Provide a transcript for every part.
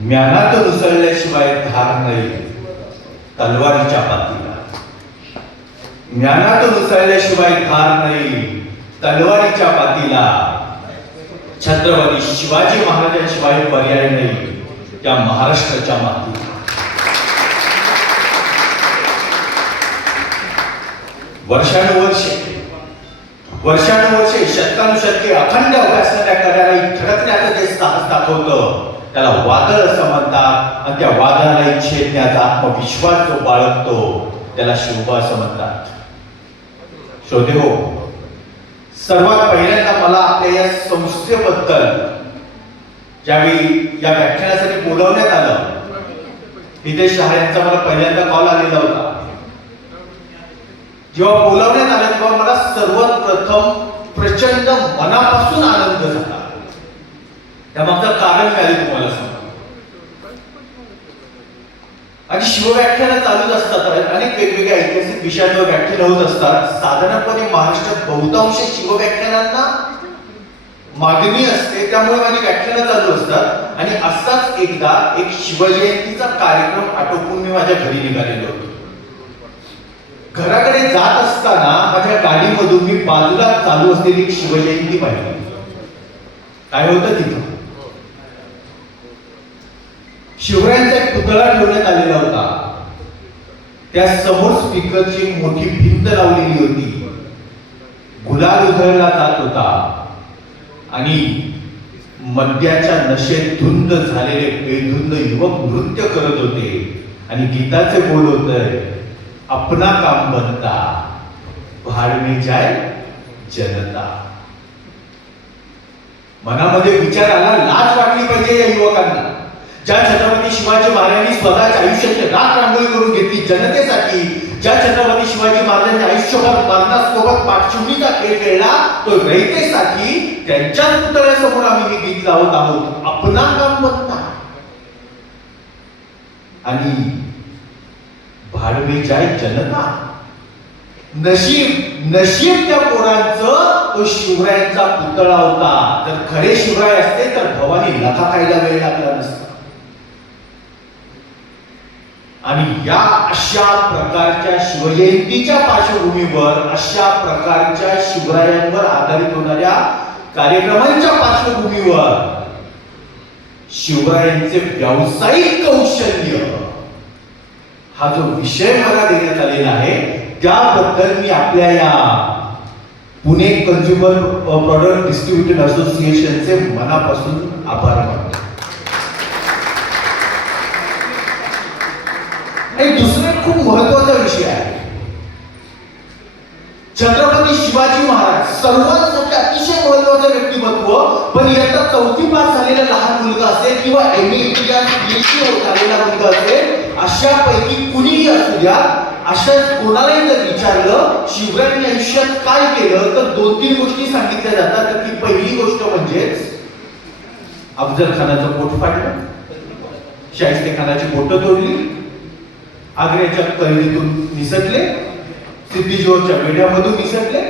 ज्ञानात उसळल्याशिवाय धार नाही तलवारीच्या पातीला. ज्ञानात उसळल्याशिवाय धार नाही तलवारीच्या पातीला. छत्रपती शिवाजी महाराजांशिवाय पर्याय नाही त्या महाराष्ट्राच्या मातीला. वर्षानुवर्षे शतकानुशतके अखंड अभ्यासना करणाऱ्या धडकण्याचं जे साहस दाखवतं त्याला वादळ असं म्हणतात, आणि त्या वादळाला छेदण्याचा आत्मविश्वास जो बाळगतो त्याला शिवबा असं म्हणतात. श्रोते हो, सर्वात पहिल्यांदा मला आपल्या या संस्थेबद्दल ज्यावेळी या व्याख्यानासाठी बोलावण्यात आलं, हितेश शहा यांचा मला पहिल्यांदा कॉल आलेला होता. जेव्हा बोलावण्यात आलं तेव्हा मला सर्वात प्रथम प्रचंड मनापासून आनंद झाला. त्यामागचं कारण काय तुम्हाला सांगतो. आणि शिवव्याख्यानं चालूच असतात, अनेक वेगवेगळ्या ऐतिहासिक विषयांवर व्याख्यान होत असतात. साधारणपणे महाराष्ट्रात बहुतांश शिवव्याख्यानांना मागणी असते, त्यामुळे माझी व्याख्यानं चालू असतात. आणि असाच एकदा एक शिवजयंतीचा कार्यक्रम आटोपून मी माझ्या घरी निघालेलो होतो. घराकडे जात असताना माझ्या गाडीमधून मी बाजूला चालू असलेली एक शिवजयंती पाहिली. काय होतं तिथं? शिवरायांचा एक पुतळा ठेवण्यात आलेला होता. त्या समोर स्पीकरची मोठी भिंत लावलेली होती. गुलाल उधळला जात होता आणि मद्याच्या नशेत धुंद झालेले बेधुंद युवक नृत्य करत होते आणि गीताचे बोल होते, अपना काम बनता भाड में जाय जनता. मनामध्ये विचार आला, लाज वाटली पाहिजे या युवकांना. ज्या छत्रपती शिवाजी महाराजांनी स्वतःच्या आयुष्याची राख रांगोळी करून घेतली जनतेसाठी, ज्या छत्रपती शिवाजी महाराजांनी आयुष्यभर मरणासोबत पाठशिवणीचा खेळ खेळला तो रयतेसाठी, त्यांच्याच पुतळ्यासमोर आम्ही हे गीत लावत आहोत, अपना काम बनता. आणि भाडवे जाय जनता. नशीब त्या पोरांचं तो शिवरायांचा पुतळा होता. जर खरे शिवराय असते तर भवानी लखा खायला वेळ लागला नसता. आणि या अशा प्रकारच्या शिवजयंतीच्या पार्श्वभूमीवर, अशा प्रकारच्या शिवरायांवर आधारित होणाऱ्या कार्यक्रमांच्या पार्श्वभूमीवर शिवरायांचे व्यावसायिक कौशल्य हा जो विषय मला देण्यात आलेला आहे, त्याबद्दल मी आपल्या या पुणे कन्झ्युमर प्रॉडक्ट डिस्ट्रीब्युटर असोसिएशनचे मनापासून आभार मानतो. आणि दुसरा खूप महत्वाचा विषय आहे. छत्रपती शिवाजी महाराज सर्वांसाठी अतिशय महत्वाचं व्यक्तिमत्व, पण इयत्ता 4थी पास झालेला लहान मुलगा असेल किंवा MA इतिहास BSc झालेला मुलगा असेल, अशापैकी कुणीही असू द्या, अशा कोणालाही जर विचारलं शिवरायांनी आयुष्यात काय केलं तर 2-3 गोष्टी सांगितल्या जातात. तर ती पहिली गोष्ट म्हणजेच अफजल खानाचं पोट फाटलं, शाहिस्ते खानाची बोटं तोडली, आग्र्याच्या कैदेतून निसटले, सिद्दीजोहरच्या वेढ्यामधून निसटले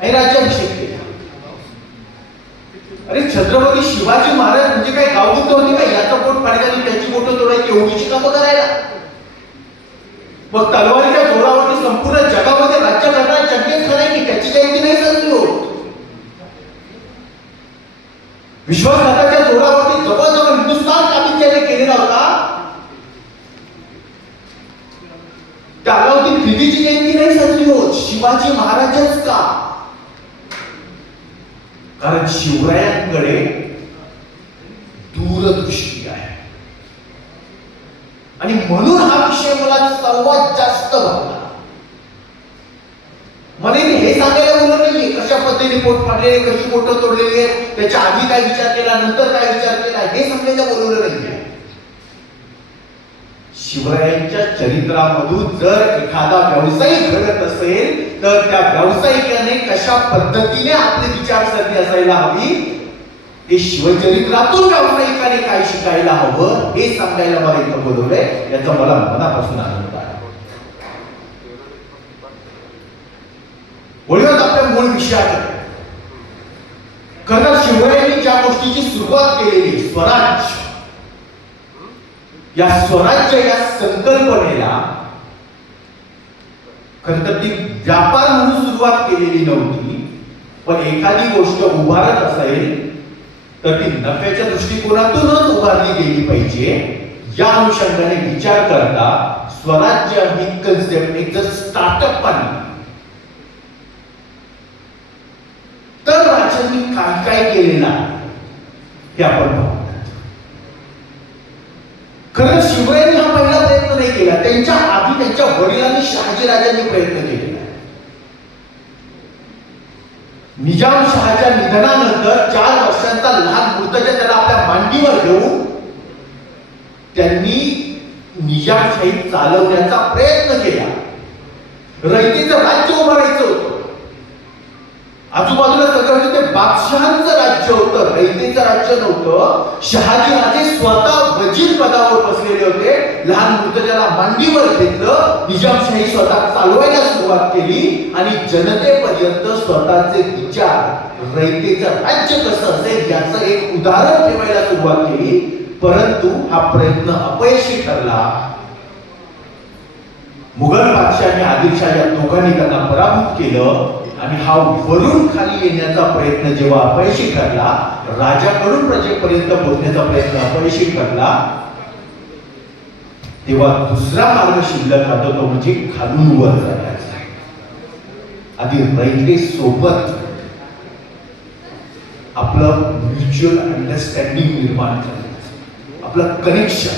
आणि राज्याभिषेक केला. अरे छत्रपती शिवाजी महाराज म्हणजे काय गावबुद्ध होते का? याचं पोट फाडायचं त्याची बोटं तोडायची एवढीची कामं करायला? मग तलवारीच्या जोरावरती संपूर्ण जगामध्ये राज्य करणारा चंगेज खान आहे की त्याची जयंती नाही साजरी होत? विश्वासघाताच्या जोरावरती जवळजवळ हिंदुस्थान काबीज ज्याने केलेला होता त्या अलाउद्दीन खिलजीची जयंती नाही साजरी होत. शिवाजी महाराजच का? कारण शिवरायांकडे दूरदृष्टी आहे. आणि म्हणून हा विषय मला सर्वात जास्त भावला. मला हे सांगायला बोललं नाहीये कशा पद्धतीने पोट फाडलेले, कशी बोटं तोडलेली, त्याच्या आधी काय विचार केला, नंतर काय विचार केला, हे सांगायला बोलवलं नाहीये. शिवरायांच्या चरित्रामधून जर एखादा व्यावसायिक घडत असेल तर त्या व्यावसायिकाने कशा पद्धतीने आपली विचारसरणी असायला हवी, हे शिवचरित्रातून व्यावसायिकाने काय शिकायला हवं हे सांगायला मला इथं बोलवलंय. याचा मला मनापासून आनंद आहे. वळूयात आपल्या मूळ विषयाकडे. खरं शिवरायांनी ज्या गोष्टीची सुरुवात केलेली स्वराज्य, या स्वराज्य या संकल्पनेला खरं तर ती व्यापार म्हणून सुरुवात केलेली नव्हती, पण एखादी गोष्ट उभारत असेल तर ती नफ्याच्या दृष्टिकोनातूनच उभारली गेली पाहिजे. या अनुषंगाने विचार करता स्वराज्य ही कन्सेप्ट एक जर स्टार्टअप पाहिली तर राज्यांनी काय काय केलेलं आहे हे आपण पाहू. खरं शिवरायांनी हा पहिला प्रयत्न नाही केला, त्यांच्या आधी त्यांच्या वडिलांनी शहाजीराजांनी प्रयत्न केलेला आहे. निजामशहाच्या निधनानंतर 4 वर्षांचा लहान मुर्तजा त्याला आपल्या मांडीवर घेऊन त्यांनी निजामशाही चालवण्याचा प्रयत्न केला. रयतेचं राज्य उभारायचं होतं, आजूबाजूला सगळं होतं ते बादशहांचं राज्य होतं, रयतेचं राज्य नव्हतं. शहाजीराजे स्वतः वजीर पदावर बसलेले होते. लहान मुर्तजाला मांडीवर घेतलं, निजामशाही स्वतः चालवायला सुरुवात केली आणि जनतेपर्यंत स्वतःचे विचार, रयतेचं राज्य कसं असेल याचं एक उदाहरण ठेवायला सुरुवात केली. परंतु हा प्रयत्न अपयशी ठरला. मुघल बादशाहाने आदिलशाह या दोघांनी त्यांना पराभूत केलं आणि हा वरून खाली येण्याचा प्रयत्न जेव्हा अपयशी ठरला, राजाकडून प्रजेपर्यंत पोहोचण्याचा प्रयत्न अपयशी ठरला, तेव्हा दुसरा मार्ग शिल्लक राहतो, तो म्हणजे खालून वर जाण्याचा. आधी रयते सोबत आपलं म्युच्युअल अंडरस्टँडिंग निर्माण करायचं, आपलं कनेक्शन,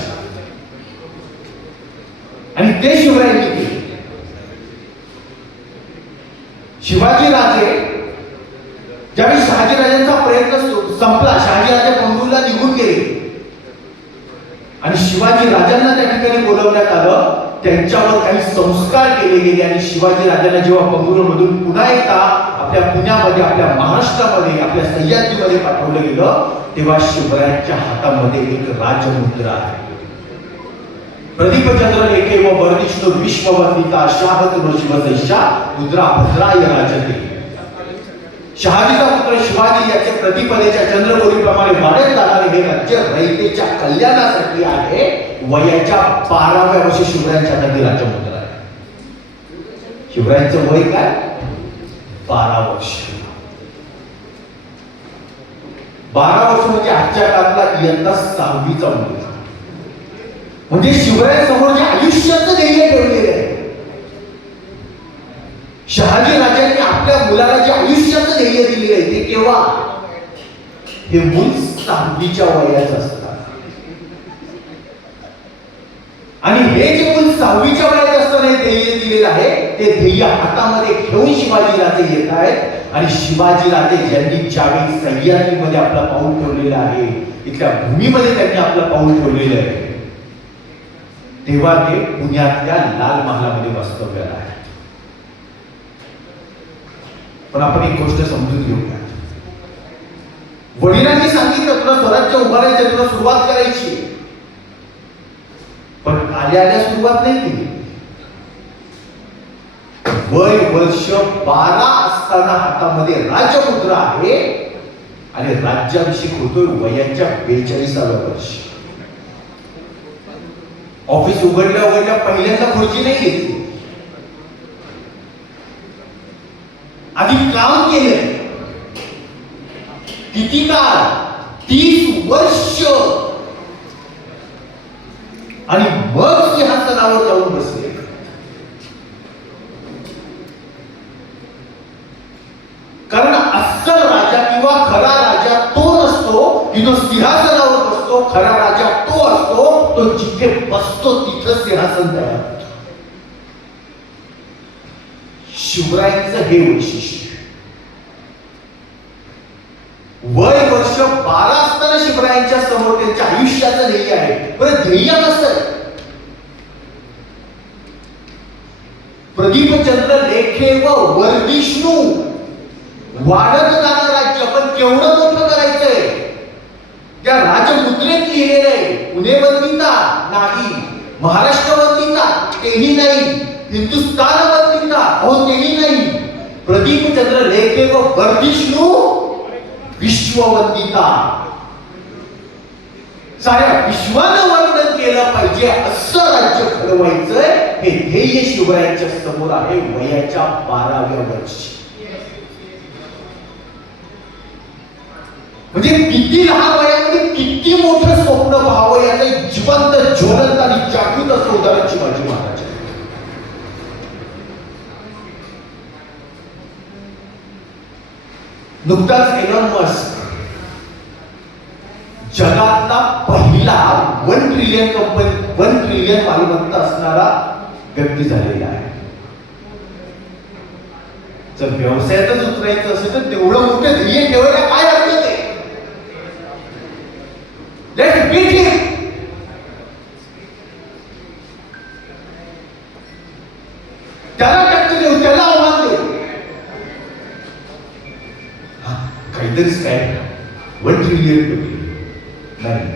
आणि ते शिवरायांनी केले. शिवाजी राजे ज्यावेळी शहाजीराजांचा प्रयत्न संपला, शहाजीराजे बंगळूरला निघून गेले आणि शिवाजी राजांना त्या ठिकाणी बोलवण्यात आलं. त्यांच्यावर काही संस्कार केले गेले आणि शिवाजी राजांना जेव्हा बंगळूरमधून पुन्हा एकदा आपल्या पुण्यामध्ये, आपल्या महाराष्ट्रामध्ये, आपल्या सह्याद्रीमध्ये पाठवलं गेलं, तेव्हा शिवरायांच्या हातामध्ये एक राजमुद्रा आहे. प्रदीपचंद्र लेखे व वर्धिष्णू विश्ववंदिता शाहतुर शिवसैषा मुद्रा भद्राय राजते. शहाजीचा पुत्र शिवाजी याचे प्रतिपदेच्या चंद्रकोरीप्रमाणे वाढत जाणारे हे राज्य रयतेच्या कल्याणासाठी आहे. वयाच्या 12व्या वर्षी शिवरायांच्या हातात राज्यमुद्रा आहे. शिवरायांचं वय काय? 12 वर्ष. 12 वर्ष म्हणजे आजच्या काळातला इयत्ता 6वीचा मुलगा. म्हणजे शिवरायांसमोर जे आयुष्याचं ध्येय ठेवलेलं आहे, शहाजी राजांनी आपल्या मुलाला जे आयुष्याचं ध्येय दिलेलं आहे ते केव्हा? हे मूल 6वीच्या वयाचं असतात. आणि हे जे मूल 6वीच्या वयात असताना ध्येय दिलेलं आहे, ते ध्येय हातामध्ये घेऊन शिवाजी राजे येत आहेत. आणि शिवाजी राजे ज्यांनी ज्यावेळी सह्याद्रीमध्ये आपलं पाऊल ठेवलेलं आहे, इथल्या भूमीमध्ये त्यांनी आपलं पाऊल ठेवलेलं आहे, तेव्हा ते पुण्यातल्या लाल महालामध्ये वास्तव्याला आहे. पण आपण एक गोष्ट समजून घेऊया. वडिलांनी सांगितलं तुला स्वराज्य उभारायचं, तुला सुरुवात करायची, पण आल्या सुरुवात नाही केली. वय वर्ष 12 असताना हातामध्ये राजमुद्रा आहे आणि राज्याभिषेक होतोय वयाच्या 42व्या वर्षी. ऑफिस उघडल्या पहिल्यांदा खुर्ची नाही घेतली, आधी काम केलं. किती काळ? 30 वर्ष. आणि मग सिंहासनावर जाऊन बसले. कारण अस्सल राजा किंवा खरा राजा तो नसतो की जो सिंहासनावर बसतो. खरा राजा तो असतो तो जिथे बसतो तिथं सिंहासन तयार होतं. शिवरायांचं हे वैशिष्ट्य. वय वर्ष 12 असताना शिवरायांच्या समोर त्यांच्या आयुष्याचं ध्येय आहे. बरं ध्येय कसं? प्रदीपचंद्र लेखे व वर्धिष्णू वाढत जाणार राज्य, पण केवढं मोठं करायचंय? त्या राजमुद्रेत लिहिलेलं आहे. पुणे वंदिता नाही, महाराष्ट्र वंदिता तेही नाही, हिंदुस्थान वंदिता हो तेही नाही, प्रदीपचंद्र लेखे व वर्धिष्णू विश्ववंदिता. साऱ्या विश्वानं वर्णन केलं पाहिजे असं राज्य घडवायचंय हे ध्येय शिवरायांच्या समोर आहे वयाच्या 12व्या वर्षी. म्हणजे किती लहान वयामध्ये किती मोठं स्वप्न पाहावं याचं जिवंत ज्वलंत आणि जागृत असं उदाहरण शिवाजी महाराज. नुकताच एलॉन मस्क जगातला पहिला 1 ट्रिलियन मालमत्ता असणारा व्यक्ती झालेला आहे. जर व्यवसायातच उतरायचं असेल तर तेवढं मोठं ध्येय ठेवायला काय हरकत आहे? लेट्स बीट हिम. त्याला टक्कर देऊ, त्याला आव्हान देऊ. काहीतरीच काय 1 ट्रिलियन नाही.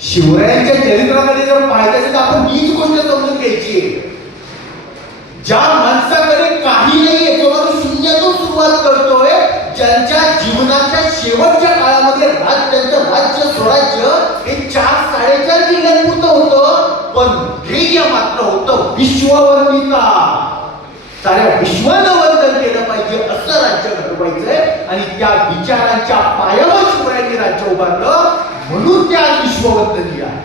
शिवरायांच्या चरित्रामध्ये जर पाहायचं असेल तर आपण हीच गोष्ट समजून घ्यायची. ज्या माणसाकडे काही नाहीये, जो माणूस शून्यातून सुरुवात करतोय, ज्यांच्या जीवनाच्या शेवटच्या काळामध्ये त्यांचं राज्य स्वराज्य हे 4-4.5 जिल्ह्यांपुरतं होतं, पण ध्येय मात्र होतं विश्ववंदिता. साऱ्या विश्वानं वंदन केलं पाहिजे असं राज्य घडवायचंय आणि त्या विचारांच्या पायावर शिवरायांनी राज्य उभारलं, म्हणून त्या विश्ववंदनीय आहे.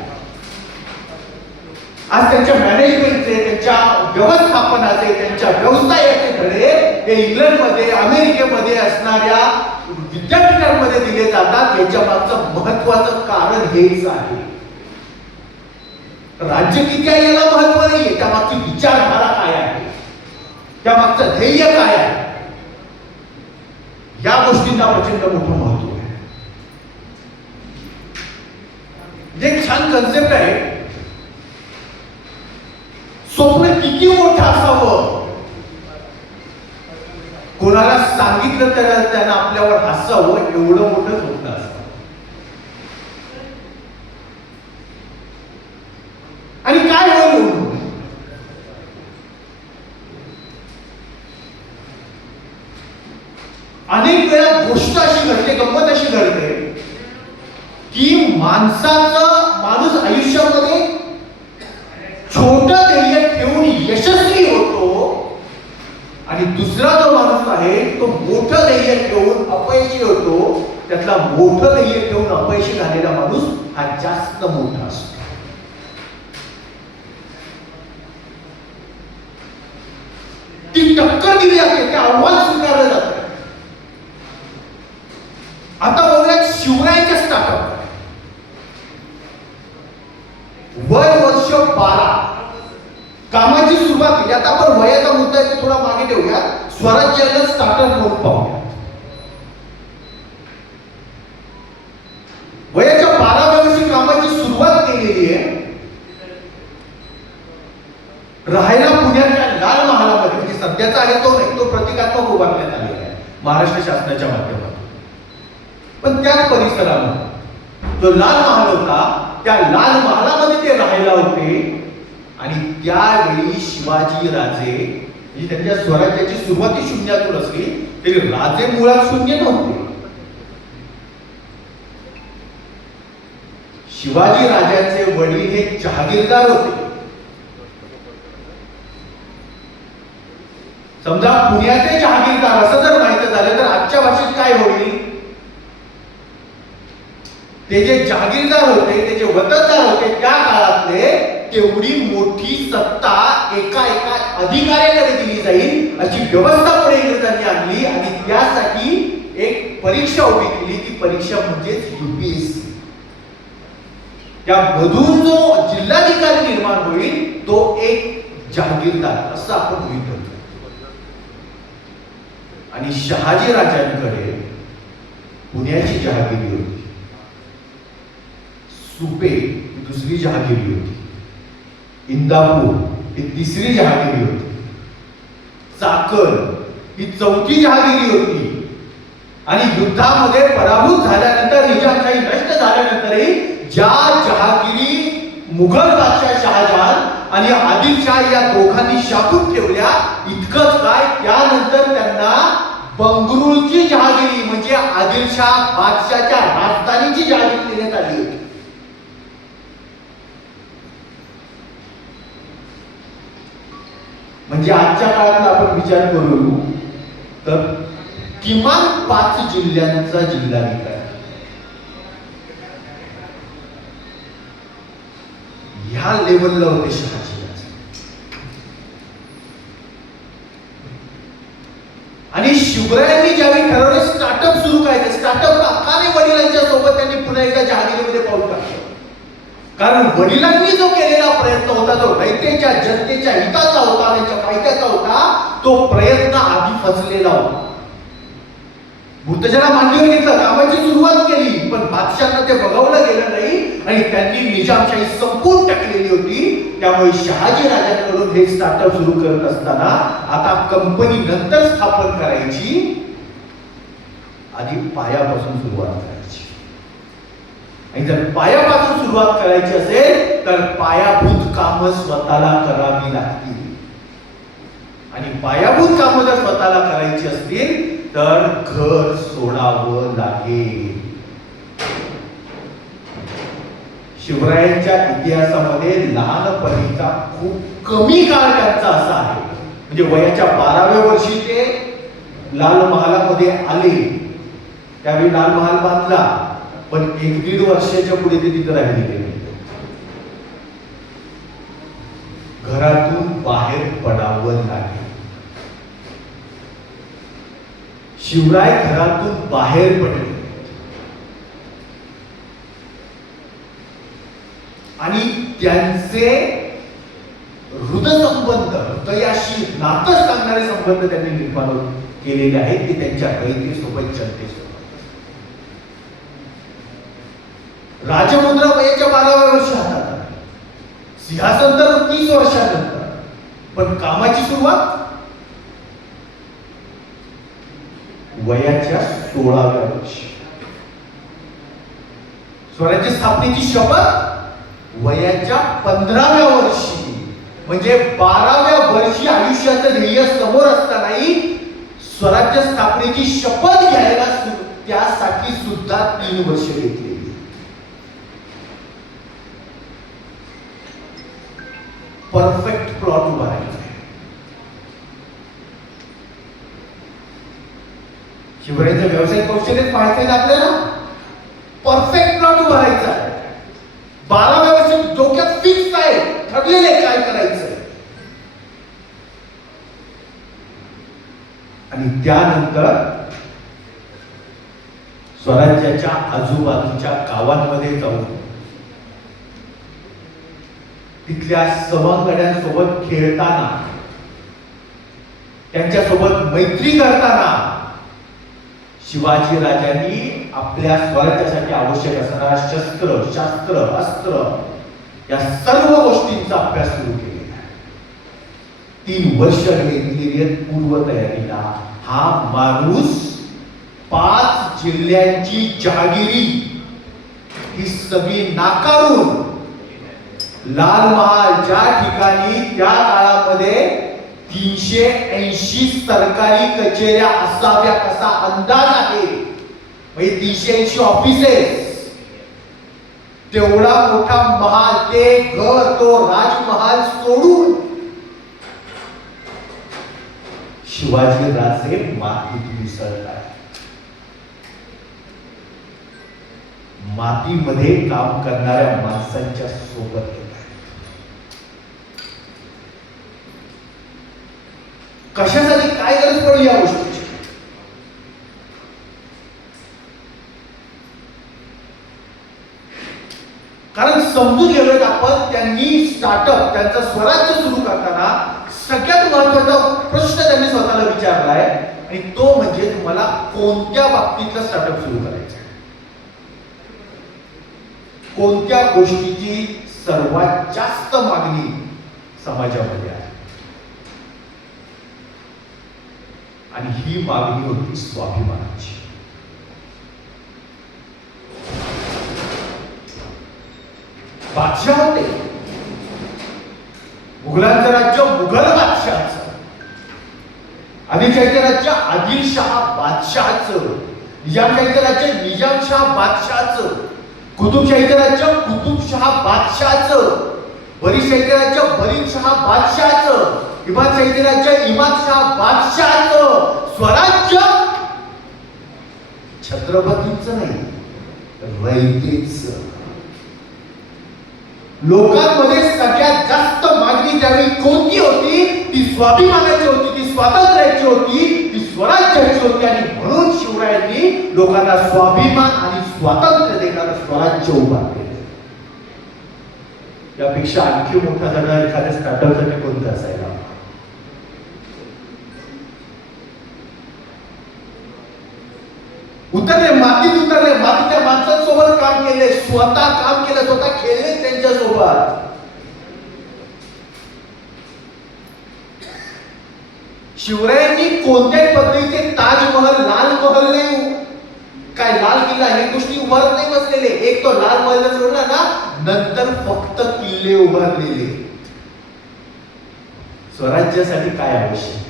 आज त्यांच्या मॅनेजमेंटचे, त्यांच्या व्यवस्थापनाचे, त्यांच्या व्यवसायाचे धडे हे इंग्लंडमध्ये, अमेरिकेमध्ये असणाऱ्या विद्यापीठांमध्ये दिले जातात. याच्या मागचं महत्वाचं कारण हेच आहे. राज्य किती आहे याला महत्व नाहीये, त्या मागची विचारधारा काय आहे, त्या मागचं ध्येय काय आहे, या गोष्टींना प्रचंड मोठं महत्व आहे. एक छान कन्सेप्ट आहे. स्वप्न किती मोठं असावं, कोणाला सांगितलं तर त्यांना आपल्यावर हसावं एवढं मोठं स्वप्न असतं. आणि काय होईल, अनेक वेळा गोष्ट अशी घडते, गंमत अशी घडते की माणूस आयुष्यामध्ये छोट ध्येय ठेवून यशस्वी होतो आणि दुसरा जो माणूस आहे तो मोठं ध्येय ठेवून अपयशी होतो. त्यातला मोठं ध्येय ठेवून अपयशी झालेला माणूस हा जास्त मोठा असतो. ती टक्कर दिली जाते, ते आव्हान स्वीकारलं जातं. आता बघूया शिवरायांच्या स्टार्टअप. वय वर्ष 12 कामाची सुरुवात केली. आता आपण वयाचा मुद्दा थोडा मागे ठेवूया, स्वराज्याला स्टार्टअप म्हणून पाहूया. वयाच्या 12व्या वर्षी कामाची सुरुवात केलेली आहे. राहायला पुण्याच्या लाल महालामध्ये, म्हणजे सध्याचा आहे तो नाही, तो प्रतिकात्मक उभारण्यात आलेला आहे महाराष्ट्र शासनाच्या माध्यमातून. पण त्याच परिसरामध्ये जो लाल महाल होता, त्या लाल महालामध्ये ते राहायला होते. आणि त्यावेळी शिवाजी राजे, म्हणजे त्यांच्या स्वराज्याची सुरुवाती शून्यातून असली तरी राजे मुळात शून्य नव्हते. शिवाजी राजांचे वडील हे जहागीरदार होते. समजा पुण्याचे जहागीरदार असं जर माहिती झालं तर आजच्या भाषेत काय होईल, ते जे जहागीरदार होते, ते जे वतनदार होते, त्या काळातले तेवढी मोठी सत्ता एका अधिकाऱ्याकडे दिली जाईल अशी व्यवस्था पुढे इंग्रजांनी आणली. आणि त्यासाठी एक परीक्षा उभी केली. ती परीक्षा म्हणजेच UPSC. त्यामधून जो जिल्हाधिकारी निर्माण होईल तो एक जहागीरदार असं आपण गृहीत धरतो. आणि शहाजी राजांकडे पुण्याची जहागिरी होती, सुपे ही दुसरी जहागिरी होती, इंदापूर ही तिसरी जहागिरी होती, चाकण ही चौथी जहागिरी होती. आणि युद्धामध्ये पराभूत झाल्यानंतर, निजामशाही नष्ट झाल्यानंतरही ज्या जहागिरी मुघल बादशाह शहाजहान आणि आदिलशाह या दोघांनी शाबूत ठेवल्या, इतकंच काय त्यानंतर बंगळुरूची जहागिरी म्हणजे आदिलशाह बादशाहच्या राजधानीची जहागिरी देण्यात आली होती. म्हणजे आजच्या काळात आपण विचार करू तर किमान 5 जिल्ह्यांचा जिल्हाधिकारी ह्या लेवलला होते शहाजी. आणि शिवरायांनी ज्यावेळी ठरवले स्टार्टअप सुरू करायचे, स्टार्टअप का नाही वडिलांच्या सोबत त्यांनी पुन्हा एकदा जहागिरीमध्ये पाऊल टाकलं. कारण वडिलांनी जो केलेला प्रयत्न होता तो रयतेच्या जनतेच्या हिताचा होता, त्यांच्या फायद्याचा होता, तो प्रयत्न आधी फसलेला होता. मुर्तजाला मांडीवर घेतलं, कामाची सुरुवात केली, पण बादशाहांना ते बघवलं गेलं नाही आणि त्यांनी निजामशाही संपून टाकलेली होती. त्यामुळे शहाजी राजांकडून हे स्टार्टअप सुरू करत असताना आता कंपनी नंतर स्थापन करायची, आधी पायापासून सुरुवात करायची. आणि जर पायापासून सुरुवात करायची असेल तर पायाभूत कामं स्वतःला करावी लागतील. आणि पायाभूत कामं जर स्वतःला करायची असतील तर घर सोडावं लागेल. शिवरायांच्या इतिहासामध्ये लहानपणीचा खूप कमी काळ त्यांचा असा आहे. म्हणजे वयाच्या 12व्या वर्षी ते लाल महालामध्ये आले, त्यावेळी लाल महाल बांधला, पण 1-1.5 वर्षाच्या पुढे ते तिथे राहिले नाही. घरातून बाहेर पडावं लागेल. शिवराय घरातून बाहेर पडले आणि त्यांचे हृदयसंबंध, हृदयाशी नातं सांगणारे संबंध त्यांनी निर्माण केलेले आहेत ते त्यांच्या रयतेसोबत, जनतेसोबत. राजमुद्रा वयाच्या 12व्या वर्षी हातात आली, सिंहासन तर 30 वर्षानंतर, पण कामाची सुरुवात वयाच्या 16व्या वर्षी. स्वराज्य स्थापनेची शपथ वयाच्या 15व्या वर्षी. म्हणजे 12व्या वर्षी आयुष्याचं ध्येय समोर असतानाही स्वराज्य स्थापनेची शपथ घ्यायला त्यासाठी सुद्धा 3 वर्ष घेतली. परफेक्ट प्लॉट उभा राहायचा. शिवरायांचं व्यावसायिक कौशल्य पाहायचं आपल्याला. परफेक्ट प्लॉट उभा राहायचा. 12व्या वर्षी डोक्यात फिक्स आहे, ठरलेले काय करायचं. आणि त्यानंतर स्वराज्याच्या आजूबाजूच्या गावांमध्ये जाऊन तिथल्या सवंगड्यांसोबत खेळताना, त्यांच्यासोबत मैत्री करताना शिवाजी राजांनी आपल्या स्वराज्यासाठी आवश्यक असणारा शस्त्र, शास्त्र, अस्त्र या सर्व गोष्टींचा अभ्यास सुरू केलेला आहे. 3 वर्ष घेतलेली आहेत पूर्वतयारीला. हा माणूस 5 जिल्ह्यांची जहागिरी ही सगळी नाकारून लाल महाल ज्या ठिकाणी त्या काळामध्ये 380 सरकारी कचेऱ्या असाव्या कसा अंदाज आहे, म्हणजे 380 ऑफिसेस, तेवढा मोठा महाल, ते घर, तो राजमहाल सोडून शिवाजी राजे मातीत मिसळतात. मातीमध्ये काम करणाऱ्या माणसांच्या सोबत येतात. कशासाठी, काय गरज पडली या गोष्टीची? कारण समजून गेलोय आपण, त्यांनी स्टार्टअप, त्यांचं स्वराज्य सुरू करताना सगळ्यात महत्वाचा प्रश्न त्यांनी स्वतःला विचारलाय, आणि तो म्हणजे तुम्हाला कोणत्या बाबतीतलं स्टार्टअप सुरू करायचं, कोणत्या गोष्टीची सर्वात जास्त मागणी समाजामध्ये आहे. आणि ही मागणी होती स्वाभिमानाची. बादशाह होते, मुघलांचं राज्य मुघल बादशाहाचं, आणि आदिलशाहीचे राज्य आदिलशहा बादशहाचं, निजामशाहीचे राज्य निजामशाह बादशहाचं, कुतुबशाहीचे राज्य कुतुबशहा बादशहाचं, बरीदशाहीचे राज्य बरीदशहा बादशहाचं, इमादशाहीचे राज्य इमादशहा बादशहाचं. स्वराज्य छत्रपतींचं नाही, रयतेचं. लोकांमध्ये सगळ्यात जास्त मागणी त्यावेळी कोणती होती? ती स्वाभिमानाची होती, ती स्वातंत्र्याची होती, ती स्वराज्याची होती. आणि म्हणून शिवरायांनी लोकांना स्वाभिमान आणि स्वातंत्र्य देणारं स्वराज्य उभारले. यापेक्षा आणखी मोठा धडा एखाद्या स्टार्टअपसाठी कोणता असायला? उतरले, मातीत उतरले, मातीच्या माणसांसोबत काम केले, स्वतः काम केलं, स्वतः खेळले त्यांच्यासोबत. शिवरायांनी कोणत्याही पद्धतीचे ताजमहल, लाल महल नाही, काय लाल किल्ला हे गोष्टी उभारत नाही बसलेले. एक तो लाल महल सोडला ना, नंतर फक्त किल्ले उभारलेले. स्वराज्यासाठी काय आवश्यक?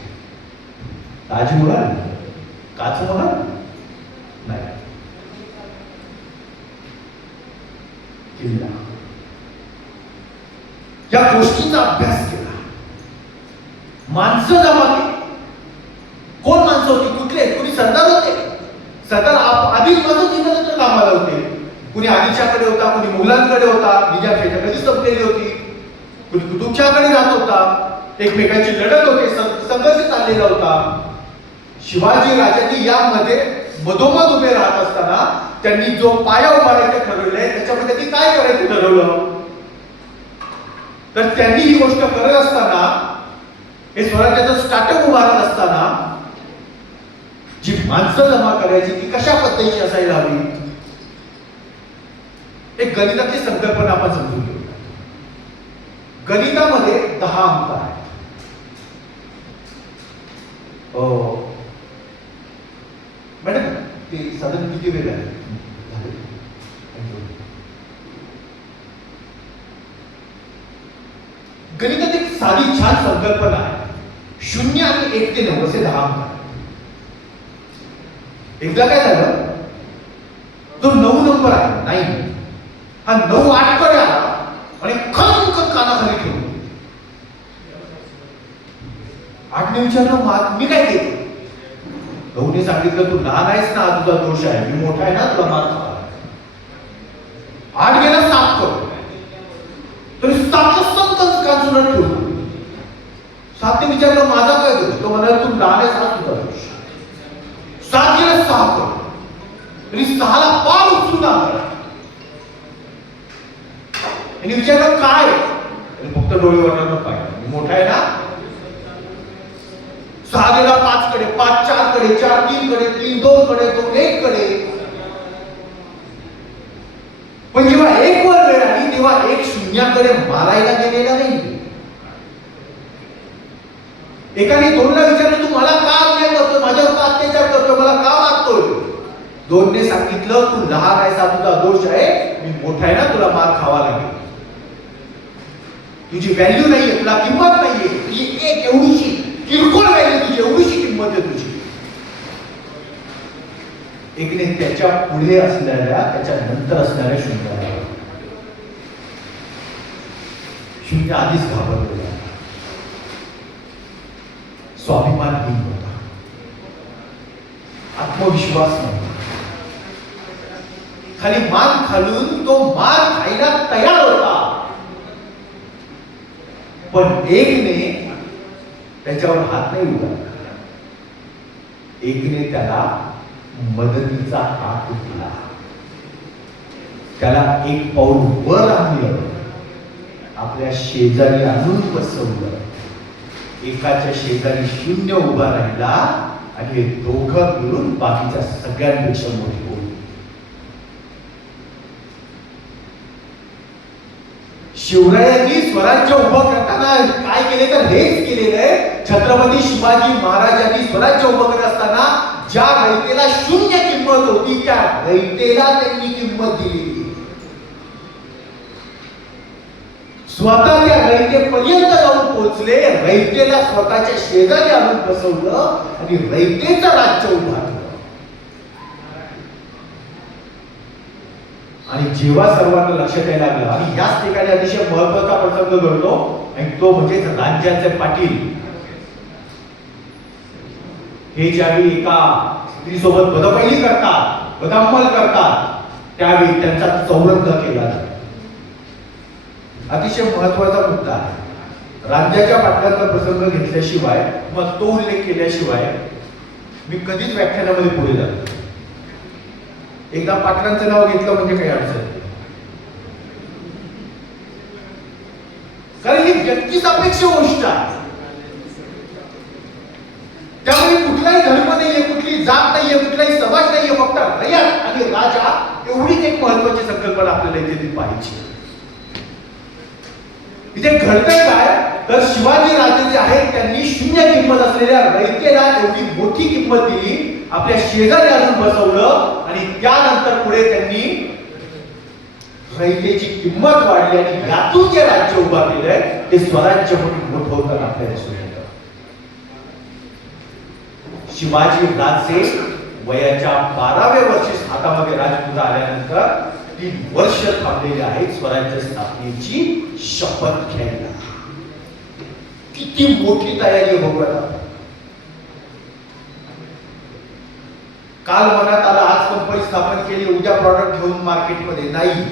ताजमहल, काचमहल नाही, किल्ला. या गोष्टीचा अभ्यास केला, माणसं जमा केली. कोण माणसं होती? कुठले? कुणी सरदार होते? सरदार आधीच मदत कामाला होते. कुणी आदिलशाहकडे होता, कुणी मुघलांकडे होता, निजामशाही कधी संपलेली होती, कुणी कुतुबशाहकडे जात होता. एकमेकांची लढत होते, संघर्ष चाललेला होता. शिवाजी राजांनी यामध्ये मधोमध उभे राहत असताना त्यांनी जो पाया उभारायचं ठरवलंय त्याच्यामध्ये त्यांनी काय करायचं ठरवलं? तर त्यांनी ही गोष्ट करत असताना, हे स्वराज्याचं स्टार्टअप उभारत असताना जी माणसं जमा करायची ती कशा पद्धतीची असायला हवी? एक गणिताची संकल्पना आपण समजून घेऊया. गणितामध्ये 10 अंक आहेत. मॅडम ते साधारण किती वेळ आहे? गणितात एक साधी छान संकल्पना आहे. 0 आणि 1 ते 9 असे 10 अंक. एकदा काय झालं, जो 9 नंबर आहे 9, हा 9 8 कडे आला आणि खनखन कानाखाली ठेवून 8ने विचारलं, मी काय केलं? 9ने सांगितलं, तू लहान आहेस ना, तुझा दोष आहे, मी मोठा आहे ना, तुला मार खावा. 8 गेला 7 कडे, तरी 7 कान सुद्धा ठेवलं. 7ने विचारलं, माझा काय दोष? तो म्हणाला, तू लहान आहेस ना, तुझा दोष. 7 गेला 6 कडे, तरी 6ला पार उचलून आला. आणि विचारलं, काय? फक्त डोळे वाटणं पाहिजे, मी मोठा आहे ना. 6 गेला 5 कडे, 5 4 कडे, 4 3 कडे, 3 2 कडे, 2 1 कडे. पण जेव्हा 1 वर वेळ आली तेव्हा 1 शून्याकडे मारायला गेलेला नाही. एकाने 2ला विचारलं, तू मला का अन्याय करतोय, माझ्यावर अत्याचार करतोय, मला का मारतोय? 2ने सांगितलं, तू लहान आहेस, तुझा दोष आहे, मी मोठा आहे ना, तुला मार खावा लागेल. तुझी व्हॅल्यू नाहीये, तुला किंमत नाहीये, तुझी एक एवढीशी किरकोळ व्हॅल्यू, तुझी एवढीशी किंमत आहे तुझी. एकने त्याच्या पुढे असणाऱ्या, त्याच्या नंतर असणाऱ्या शून्याला, शून्य आधीच घाबरलेला, स्वाभिमानहीन होता, आत्मविश्वास नव्हता. खाली मान खालून तो मार खायला तयार होता. पण एकने त्याच्यावर हात नाही उघडला. एकने त्याला मदतीचा हात दिला, त्याला एक पाऊल वर आणलं, आपल्या शेजारी आणून बसवलं. एकाच्या शेजारी 0 उभा राहिला आणि हे दोघं मिळून बाकीच्या सगळ्यांपेक्षा मोठी होती. शिवरायांनी स्वराज्य उभं करताना काय केले तर हेच केलेलं आहे. छत्रपती शिवाजी महाराजांनी स्वराज्य उभं करत असताना ज्या रयतेला 0 किंमत होती त्या रयतेला त्यांनी किंमत दिली. स्वतः त्या रयतेपर्यंत जाऊन पोहोचले, रयतेला स्वतःच्या शेजारी आणून बसवलं आणि रयतेचं राज्य उभारलं. आणि जेव्हा सर्वांना लक्षात यायला लागलं, आणि याच ठिकाणी अतिशय महत्वाचा प्रसंग घडतो, आणि तो म्हणजे राज्याचे पाटील हे ज्यावेळी एका स्त्रीसोबत बदपैली करतात, बदामल करतात, त्यावेळी त्यांचा चौरंग केला जातो. अतिशय महत्वाचा मुद्दा आहे. राज्याच्या पाटलांचा प्रसंग घेतल्याशिवाय, मग तो उल्लेख केल्याशिवाय मी कधीच व्याख्यानामध्ये पुढे जात नाही. एकदा पाटलांचं नाव घेतलं म्हणजे काही अडचण नाही, कारण ही व्यक्तिसापेक्ष गोष्ट आहे. त्यामुळे कुठलाही धर्म नाहीये, कुठली जात नाहीये, कुठलाही समाज नाहीये, फक्त रयत आणि राजा एवढीच एक महत्वाची संकल्पना आपल्याला इथे पाहिजे. इथे घडतंय काय, तर शिवाजी राजे जे आहेत त्यांनी शून्य किंमत असलेल्या रयतेला एवढी मोठी किंमत दिली, आपल्या शेजारी आणून बसवलं, आणि त्यानंतर पुढे त्यांनी रयतेची किंमत वाढली, आणि यातून जे राज्य उभारलेलं आहे ते स्वराज्य म्हणून मोठं होतं आपल्याला दिसून येतं. शिवाजी राजे वयाच्या 12व्या वर्षी हातामध्ये राजमुद्रा आल्यानंतर 3 वर्ष थांबलेले आहेत स्वराज्य स्थापनेची शपथ घ्यायला. किती मोठी तयारी बघूया. काल मनात आलं आज कंपनी स्थापन केली, उद्या प्रॉडक्ट घेऊन मार्केटमध्ये, नाही,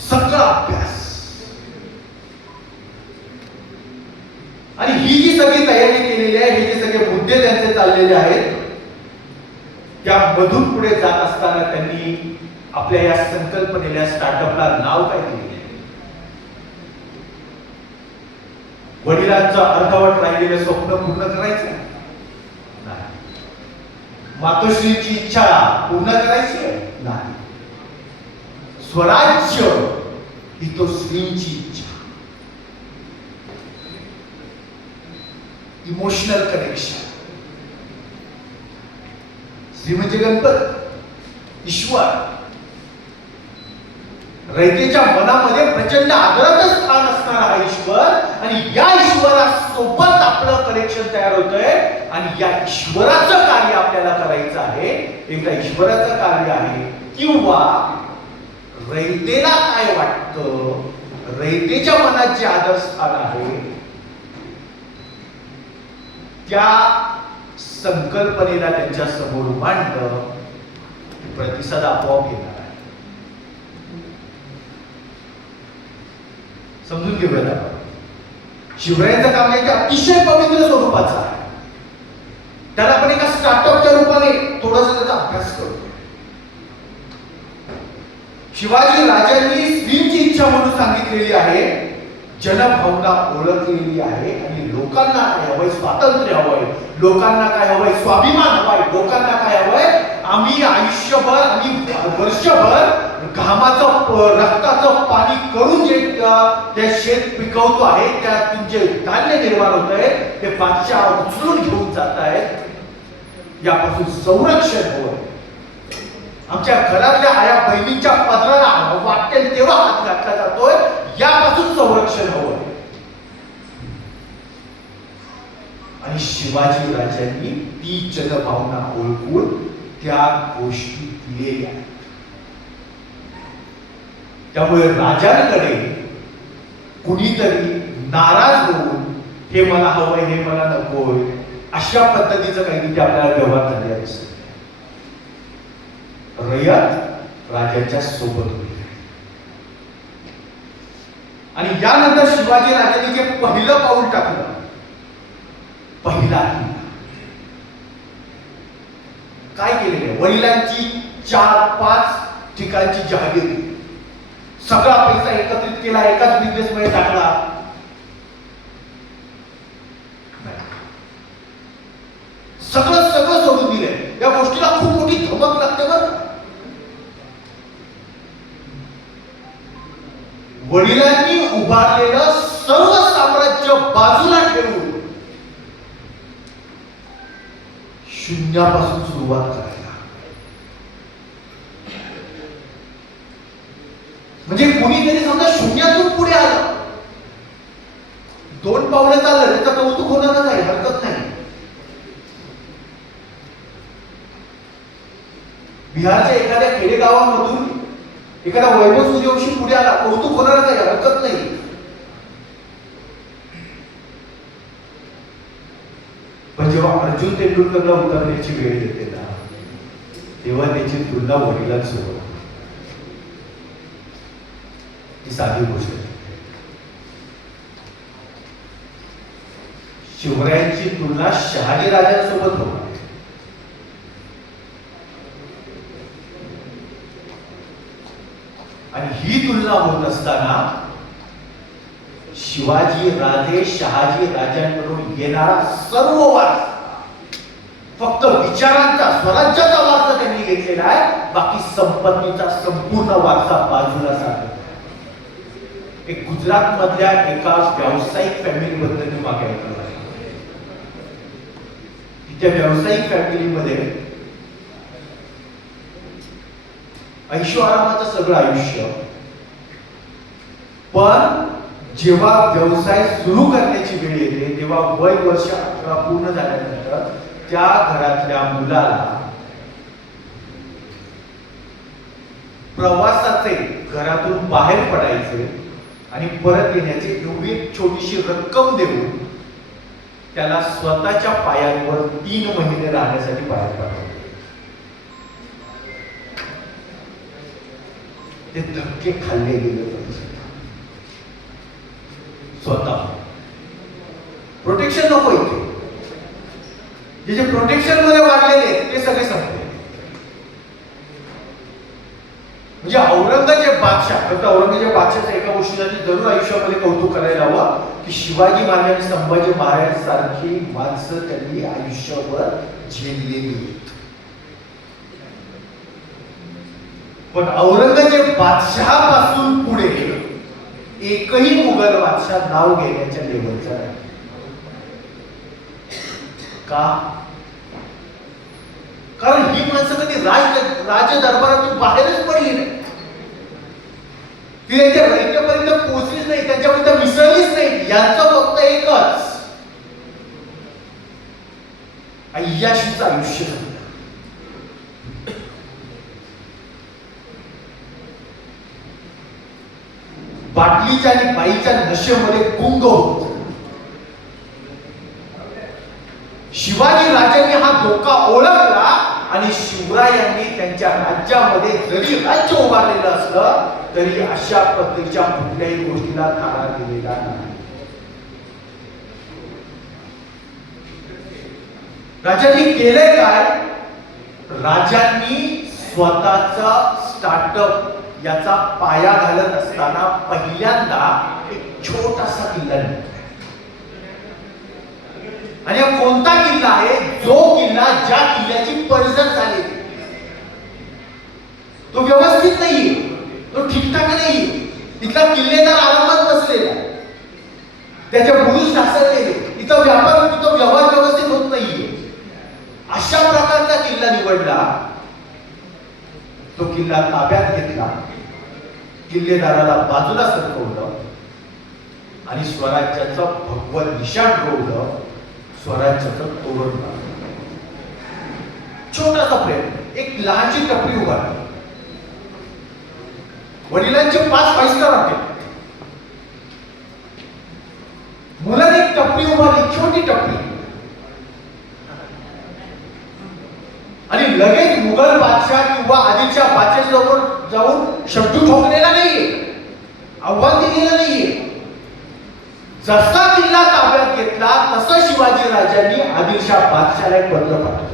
सगळा अभ्यास. आणि ही जी सगळी तयारी केलेली आहे, हे जे सगळे मुद्दे त्यांचे चाललेले आहेत, त्या मधून पुढे जात असताना त्यांनी आपल्या या संकल्पनेला, स्टार्टअपला नाव काय दिले? वडिलांचं अर्धवट राहिलेलं स्वप्न पूर्ण करायचं नाही, मातोश्रीची इच्छा पूर्ण करायची नाही, स्वराज्य ही तो श्रींची इच्छा. Emotional connection. श्री म्हणजे गणपती, ईश्वर. रयतेच्या मनामध्ये प्रचंड आदराचं स्थान असणारा हा ईश्वर, आणि या ईश्वरासोबत आपलं कनेक्शन तयार होतंय, आणि या ईश्वराचं कार्य आपल्याला करायचं आहे. एकदा ईश्वराचं कार्य आहे, किंवा रयतेला काय वाटतं, रयतेच्या मनात जे आदर स्थान आहे, त्या संकल्पनेला त्यांच्या समोर मांडलं, प्रतिसाद आपोआप येणार आहे. समजून घेऊया आपण. शिवरायांचं काम आहे अतिशय पवित्र स्वरूपाचं आहे. त्याला आपण एका स्टार्टअपच्या रूपाने थोडासा त्याचा अभ्यास करतो. शिवाजी राजांनी श्रींची इच्छा म्हणून सांगितलेली आहे, जनभावना ओळखलेली आहे, आणि लोकांना काय हवंय? स्वातंत्र्य हवंय. लोकांना काय हवंय? स्वाभिमान हवाय. लोकांना काय हवंय? आम्ही आयुष्यभर, आम्ही वर्षभर घामाचं, रक्ताचं पाणी करून जे त्या शेत पिकवतो आहे, त्यातून जे धान्य निर्माण होत आहे, ते बादशाह उचलून घेऊन जात आहेत. यापासून संरक्षण हवंय. आमच्या घरातल्या आया बहिणींच्या पदराला वाटेल तेव्हा हात घातला जातोय, यापासून संरक्षण हवंय. आणि शिवाजी राजांनी ती जनभावना ओळखून त्या गोष्टी दिलेल्या. त्यामुळे राजांकडे कुणीतरी नाराज होऊन हे मला हवंय, हे मला नकोय, अशा पद्धतीचं काही तिथे आपल्याला व्यवहार झाले असते. रयत राजाच्या सोबत होती. आणि यानंतर शिवाजी राजांनी जे पहिलं पाऊल टाकलं, पहिला काय केलेलं? वडिलांची 4-5 ठिकाणची जहागिरी, सगळा पैसा एकत्रित केला, एकाच बिझनेस मध्ये टाकला. सगळं सगळं सोडून दिले. या गोष्टीला खूप मोठी धमक लागते बरं. वडिलांनी उभारलेलं सर्व साम्राज्य बाजूला ठेवून शून्यापासून सुरुवात करायला, म्हणजे कोणीतरी समजा शून्यातून पुढे आलं, बिहारच्या एखाद्या खेडेगावामधून एखादा वैभव सूर्यवंशी पुढे आला, कौतुक होणारच आहे, हरकत नाही. पण जेव्हा अर्जुन तेंडुलकरला उतरण्याची वेळ येते ना, तेव्हा त्याची तुलना वडिलांसोबत. ही साधी गोष्ट आहे. शिवरायांची तुलना शहाजी राजांसोबत होणार. आणि ही तुलना होत असताना शिवाजी राजे शहाजी राजांकडून येणारा सर्व वारसा, फक्त विचारांचा स्वराज्याचा वारसा त्यांनी घेतलेला आहे, बाकी संपत्तीचा संपूर्ण वारसा बाजूला सारला. एक गुजरात मधल्या एका व्यावसायिक फॅमिली बद्दल मी मागे ऐकलं आहे. त्या व्यावसायिक फॅमिलीमध्ये ऐशोआरामाचं सगळं आयुष्य, पण जेव्हा व्यवसाय सुरू करण्याची वेळ येते तेव्हा वय वर्ष 18 पूर्ण झाल्यानंतर त्या घरातल्या मुलाला प्रवासाचे, घरातून बाहेर पडायचे आणि परत येण्याची एवढी छोटीशी रक्कम देऊन त्याला स्वतःच्या पायांवर 3 महिने राहण्यासाठी बाहेर पाठवले. ते धक्के खाल्ले गेले स्वतः. प्रोटेक्शन नको इथे. जे प्रोटेक्शन मध्ये वाढलेले ते सगळे संपले. म्हणजे औरंगजेब बादशाह, फक्त औरंगजेब बादशाहच्या एका गोष्टीसाठी जरूर आयुष्यामध्ये कौतुक करायला हवं की शिवाजी महाराज आणि संभाजी महाराज सारखी माणसं त्यांनी आयुष्यावर झेललेली. पण औरंगजेब बादशहापासून पुढे एकही मुघल बादशाह नाव घेण्याच्या लेवलचा नाही. का? कारण ही माणसं कधी राज दरबारातून बाहेरच पडली नाही. ती त्यांच्या रयतेपर्यंत पोहोचलीच नाही, त्यांच्यापर्यंत मिसळलीच नाही. यांचं फक्त एकच अय्याशीचं आयुष्य. बाटलीच्या आणि बाईच्या नशेमध्ये गुंग होत. शिवाजी राजांनी हा धोका ओळखला आणि शिवरायांनी त्यांच्या राज्यामध्ये जरी राज्य उभारलेलं असलं तरी अशा पद्धतीच्या कुठल्याही गोष्टीला थारा दिलेला नाही. राजांनी केलंय काय? राजांनी स्वतःचा स्टार्टअप याचा पाया घालत असताना पहिल्यांदा एक छोटासा किल्ला निघतो. आणि कोणता किल्ला आहे? जो किल्ला ज्या किल्ल्याची पडझड झाली, तो व्यवस्थित नाहीये, तो ठीकठाक नाहीये. तिथला किल्लेदार आरामात बसलेला, त्याचे बुरुज ढासळलेले, इथं व्यापार, तिथं व्यवहार व्यवस्थित होत नाहीये. अशा प्रकारचा किल्ला निवडला. तो किल्ला ताब्यात घेतला, किल्लेदाराला बाजूला सरकवलं आणि स्वराज्याचं भगवत निशाण रोवलं, स्वराज्याचं तोरण लावलं. छोटासा प्रयत्न, एक लहानशी टपरी उभारली. वडिलांचे 5 5 स्टार हॉटेल, मुलाने एक टपरी उभारली, छोटी टपरी. आणि लगेच मुघल बादशाह किंवा आदिलशाह बादशाह जाऊन शब्दू ठोकलेला नाहीये, आव्हान दिलेलं नाहीये. जसा किल्ला ताब्यात घेतला तसं शिवाजी राजांनी आदिलशाह बादशाहला एक पत्र पाठवलं.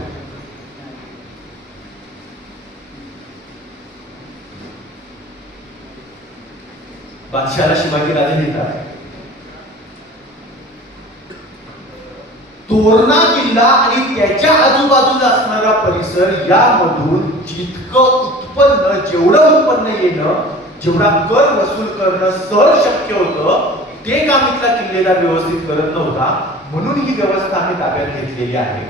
बादशाहला शिवाजी राजे लिहितात, तोरणा किल्ला आणि त्याच्या आजूबाजूला असणारा परिसर यामधून जितकं उत्पन्न, जेवढं उत्पन्न येणं, जेवढा कर वसूल करणं सहज शक्य होतं ते काम इथला किल्लेदार व्यवस्थित करत नव्हता. म्हणून ही व्यवस्था आम्ही ताब्यात घेतलेली आहे.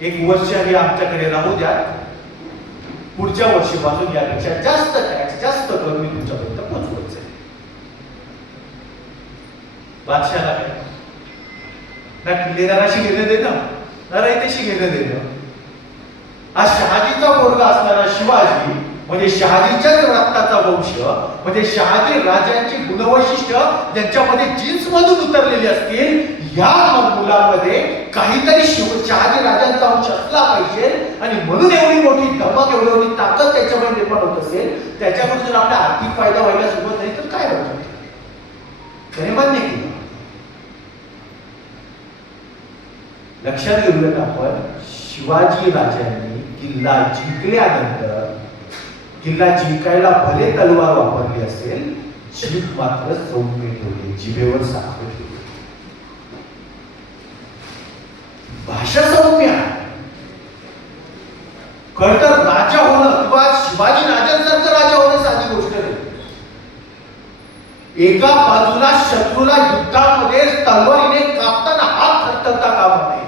1 वर्ष हे आमच्याकडे राहू द्या, पुढच्या वर्षीपासून यापेक्षा जास्त टॅक्स, जास्त कर मी तुमच्यापर्यंत पोहोचवायचं. बादशाला काय ना किल्लेदाराशी घेणं देणं, ना रयतेशी घेणं देणं. आज शहाजीचा पोरगा असणारा शिवाजी म्हणजे शहाजीच्याच रक्ताचा वंश, म्हणजे शहाजी राजांची गुणवैशिष्ट्य ज्यांच्यामध्ये जीन्स मधून उतरलेली असतील, या मुलामध्ये काहीतरी शहाजी राजांचा अंश असला पाहिजे आणि म्हणून एवढी मोठी धमक, एवढी मोठी ताकद त्याच्यामध्ये निर्माण होत असेल. त्याच्याकडून जर आपला आर्थिक फायदा व्हायला सुरुवात झाली तर काय होतं त्याने मान्य केलं. लक्षात घेऊयात आपण, शिवाजी राजांनी किल्ला जिंकल्यानंतर किल्ला जिंकायला भले तलवार वापरली असेल, जीभ मात्र सौम्य ठेवली, जिभेवर साखर ठेवली. भाषा सौम्य खरतर राजा होणं किंवा शिवाजी राजांसारखं राजा होणं साधी गोष्ट नाही. एका बाजूला शत्रूला युद्धामध्ये तलवारीने कापताना हात थरथरता कामा नये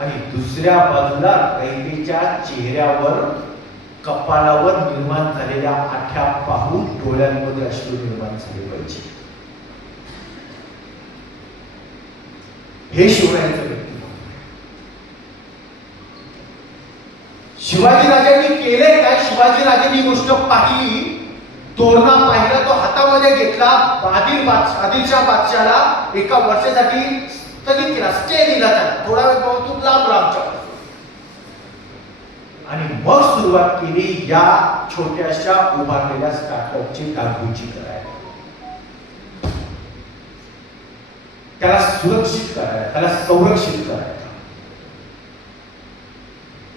आणि दुसऱ्या बाजूला कैकेच्या चेहऱ्यावर, कपाळावर निर्माण झालेल्या आठ्या पाहून डोळ्यांमध्ये अश्रू निर्माण झाले पाहिजे. हे शिवरायांचं व्यक्तिमत्व. शिवाजी राजांनी केले काय? शिवाजी राजांनी गोष्ट पाहिली, तोरणा पाहिला, तो हातामध्ये घेतला, आदिलशाह बादशाला एका वर्षासाठी स्थगित केला, स्टे दिला त्याला, थोडा वेळ पाहून तू लांब रामच्या, आणि मग सुरुवात केली या छोट्याशा उभारलेल्या स्टार्टअपची डागडुजी करायला, त्याला सुरक्षित करायला, त्याला संरक्षित करायला.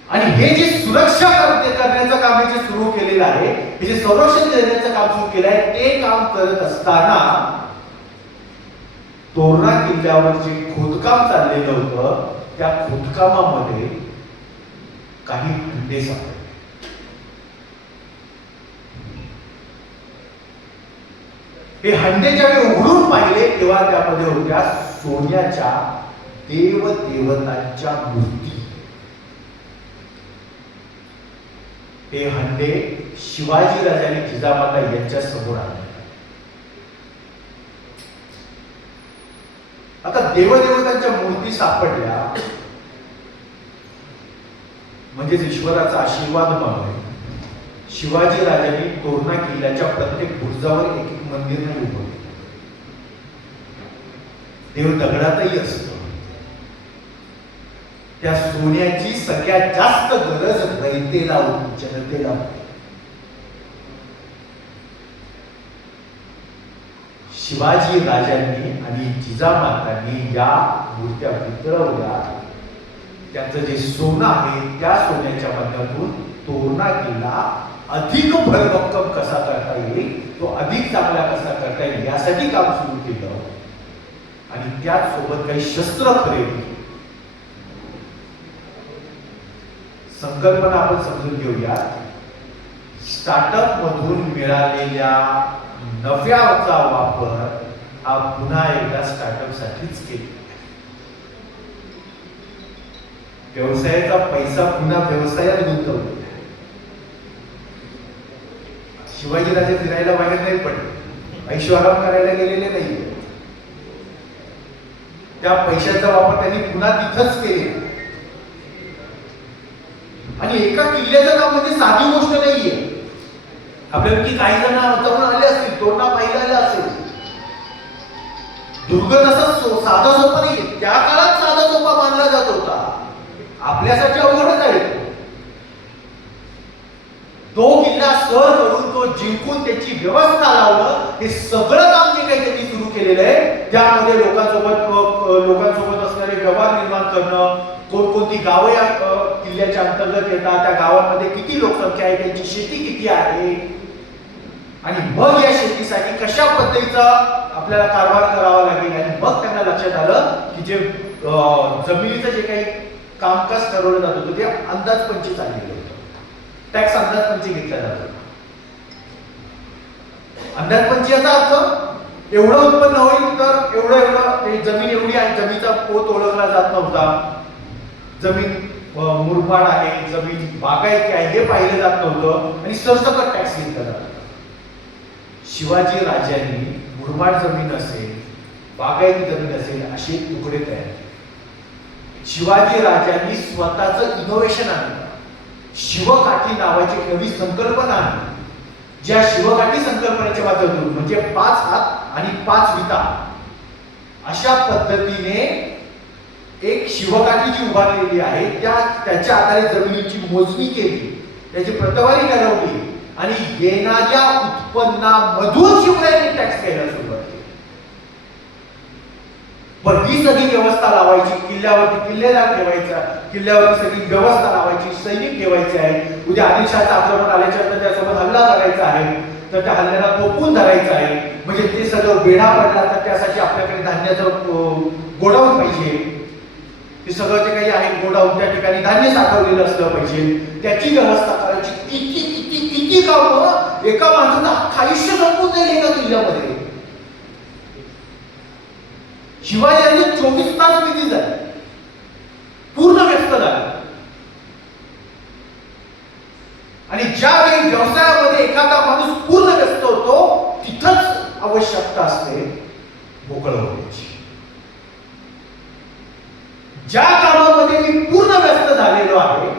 आणि हे जे सुरक्षा करण्याचं काम जे सुरू केलेलं आहे, हे जे संरक्षण देण्याचं काम सुरू केलं आहे, ते काम करत असताना तोरणा किल्ल्यावर जे खोदकाम चाललेलं होतं, त्या खोदकामामध्ये काही हंडे सापडले. हे हंडे ज्यावेळी उघडून पाहिले तेव्हा त्यामध्ये होत्या सोन्याच्या देवदेवतांच्या मूर्ती. हे हंडे शिवाजी राजाने जिजामाता यांच्या समोर आणले. आता देवदेवतांच्या मूर्ती सापडल्या म्हणजेच ईश्वराचा आशीर्वाद मागणे. शिवाजी राजांनी तोरणा किल्ल्याच्या प्रत्येक बुरुजावर एक एक मंदिर नाही उभवले. देव दगडातही असतो. त्या सोन्याची सगळ्यात जास्त गरज रयतेला होती, जनतेला होती. शिवाजी राजांनी आणि जिजामातांनी या मूर्त्या वितळवल्या. त्याचं जे सोनं आहे त्या सोन्याच्या माध्यमातून तोरणा किल्ला अधिक भरभक्कम कसा करता येईल, तो अधिक चांगला कसा करता येईल यासाठी काम सुरू केलं. आणि त्याच सोबत काही शस्त्र खरेदी, संकल्पना आपण समजून घेऊया. स्टार्टअप मधून मिळालेल्या नफ्याचा वापर हा पुन्हा एकदा स्टार्टअप साठीच केला. व्यवसायाचा पैसा पुन्हा व्यवसायात गुंतवला. शिवाजी राजे फिरायला बाहेर नाही पडले, ऐशोआराम करायला गेलेले नाही. त्या पैशाचा वापर त्यांनी पुन्हा तिथंच केला. आणि एका किल्ल्याचं काम म्हणजे साधी गोष्ट नाहीये. आपल्यापैकी काही जण जाऊन आले असतील, तोरणा पाहिलेला असेल. दुर्ग तसा साधा सोपा नाहीये. त्या काळात साधा सोपा मानला जात होता. आपल्यासाठी अवघडच आहे. तो किल्ला सर करून, तो जिंकून त्याची व्यवस्था लावणं, हे सगळं काम जे काही त्यांनी सुरू केलेलं आहे, त्यामध्ये लोकांसोबत असणारे व्यवहार निर्माण करणं, कोणकोणती गावं या किल्ल्याच्या अंतर्गत येतात, त्या गावांमध्ये किती लोकसंख्या आहे, त्यांची शेती किती आहे, आणि मग या शेतीसाठी कशा पद्धतीचा आपल्याला कारभार करावा लागेल. आणि मग त्यांना लक्षात आलं की जे जमिनीचं जे काही कामकाज ठरवलं जात होतं ते अंदाजपंची चाललेलं होतं. टॅक्स अंदाजपंची घेतला जात होता. अंदाजपंची याचा अर्थ एवढं उत्पन्न होईल तर एवढं जमीन एवढी आहे, जमिनीचा पोत ओळखला जात नव्हता. जमीन मुरमाड आहे, जमीन बागायती आहे हे पाहिलं जात नव्हतं आणि सरसकट टॅक्स घेतला जात होता. शिवाजी राजांनी मुरमाड जमीन असेल, बागायती जमीन असेल असे तुकडे तयार केले. शिवाजी राजांनी स्वतःचं इनोव्हेशन आणलं. शिवकाठी नावाची एक नवी संकल्पना आणली. ज्या शिवकाठी संकल्पनेच्या माध्यमातून म्हणजे 5 हात आणि 5 विटा अशा पद्धतीने एक शिवकाठी जी उभारलेली आहे त्याच्या आधारे जमिनीची मोजणी केली, त्याची प्रतवारी ठरवली आणि येणाऱ्या उत्पन्नामधून शिवरायांनी टॅक्स घ्यायला सुरुवात केली. पण ही सगळी व्यवस्था लावायची, किल्ल्यावरती किल्लेदार ठेवायचा, किल्ल्यावरती सगळी व्यवस्था लावायची, सैनिक ठेवायचे आहे. उद्या आदिलशहाचं आक्रमण आल्याच्या नंतर त्यासोबत हल्ला करायचा आहे, तर त्या हल्ल्याला थोपवून धरायचं आहे. म्हणजे ते सगळं वेढा पडला तर त्यासाठी आपल्याकडे धान्याचं गोडाऊन पाहिजे. ते सगळं जे काही आहे गोडाऊन, त्या ठिकाणी धान्य साठवलेलं असलं पाहिजे, त्याची व्यवस्था करायची. किती किती किती कामं एका माणसाचं अख्खं आयुष्य संपून जाईल एका किल्ल्यामध्ये. शिवाजी 24 तास बिझी झाले, पूर्ण व्यस्त झाले. आणि ज्यावेळी व्यवसायामध्ये एखादा माणूस पूर्ण व्यस्त होतो तिथंच आवश्यकता असते मोकळं होण्याची. ज्या कामामध्ये मी पूर्ण व्यस्त झालेलो आहे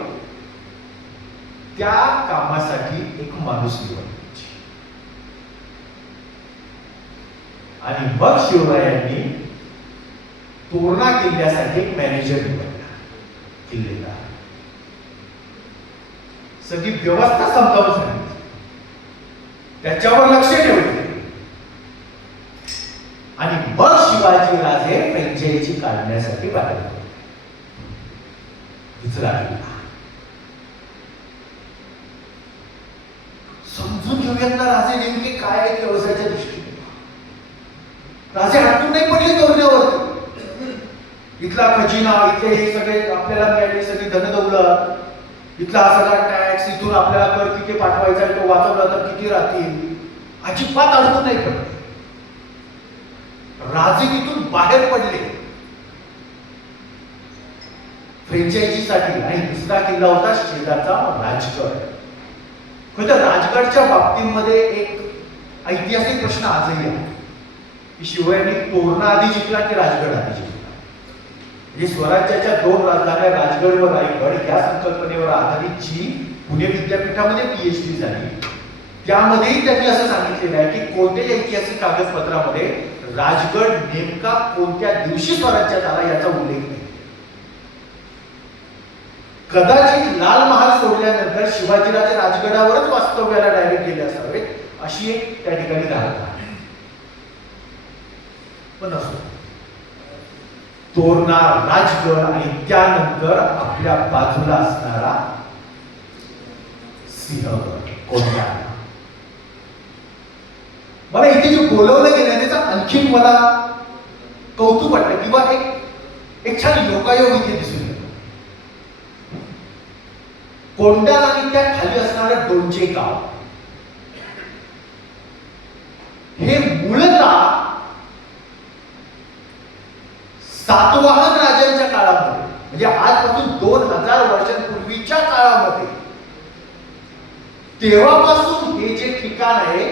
त्या कामासाठी एक माणूस निवडायची. आणि मग शिवरायांनी तोरणा किल्ल्यासाठी एक मॅनेजर निवडला, किल्लेदार. सगळी व्यवस्था समजावून सांगितली, त्याच्यावर लक्ष ठेवले. आणि मग शिवाजी राजे फ्रँचायझी काढण्यासाठी बाहेर पडले. दुसरा किल्ला समजून घेऊयात ना राजे नेमके काय आहेत व्यवसायाच्या दृष्टीने. राजे हटून नाही पडले तोरण्यावरती. इथला खजिना, इथले हे सगळे आपल्याला मिळाले सगळी धनदौलत, इथला हा सगळा टॅक्स, इथून आपल्याला कर किती पाठवायचा आहे तो वाचवला तर किती राहतील, अजिबात अडकून नाही पडले. राजे तिथून बाहेर पडले फ्रँचायझीसाठी. आणि दुसरा किल्ला होता शेजारचा राजगड. खरं राजगडच्या बाबतीमध्ये एक ऐतिहासिक प्रश्न आजही आहे की शिवरायांनी तोरणा आधी जिंकला की राजगड आधी जिंकला. म्हणजे स्वराज्याच्या 2 राजधान्या राजगड व रायगड या संकल्पनेवर आधारित जी पुणे विद्यापीठामध्ये PhD झाली त्यामध्येही त्यांनी असं सांगितलेलं आहे की कोणत्याही ऐतिहासिक कागदपत्रामध्ये राजगड नेमका कोणत्या दिवशी स्वराज्यात आला याचा उल्लेख नाही. कदाचित लाल महाल सोडल्यानंतर शिवाजीराजे राजगडावरच वास्तव्याला डायरेक्ट गेले असावेत अशी एक त्या ठिकाणी धारणा आहे. पण असो, तोरणा, राजगड आणि त्यानंतर आपल्या बाजूला असणारा सिंहगड कोणता. मला इथे जे बोलवलं गेलं त्याचा आणखीन मला कौतुक वाटलं किंवा एक छान योगायोग इथे दिसून येतो. कोंढाणा आणि त्या खाली असणारं डोंजे गाव हे मूळतः सातवाहन राजांच्या काळामध्ये म्हणजे आजपासून 2000 वर्षांपूर्वीच्या काळामध्ये तेव्हापासून हे जे ठिकाण आहे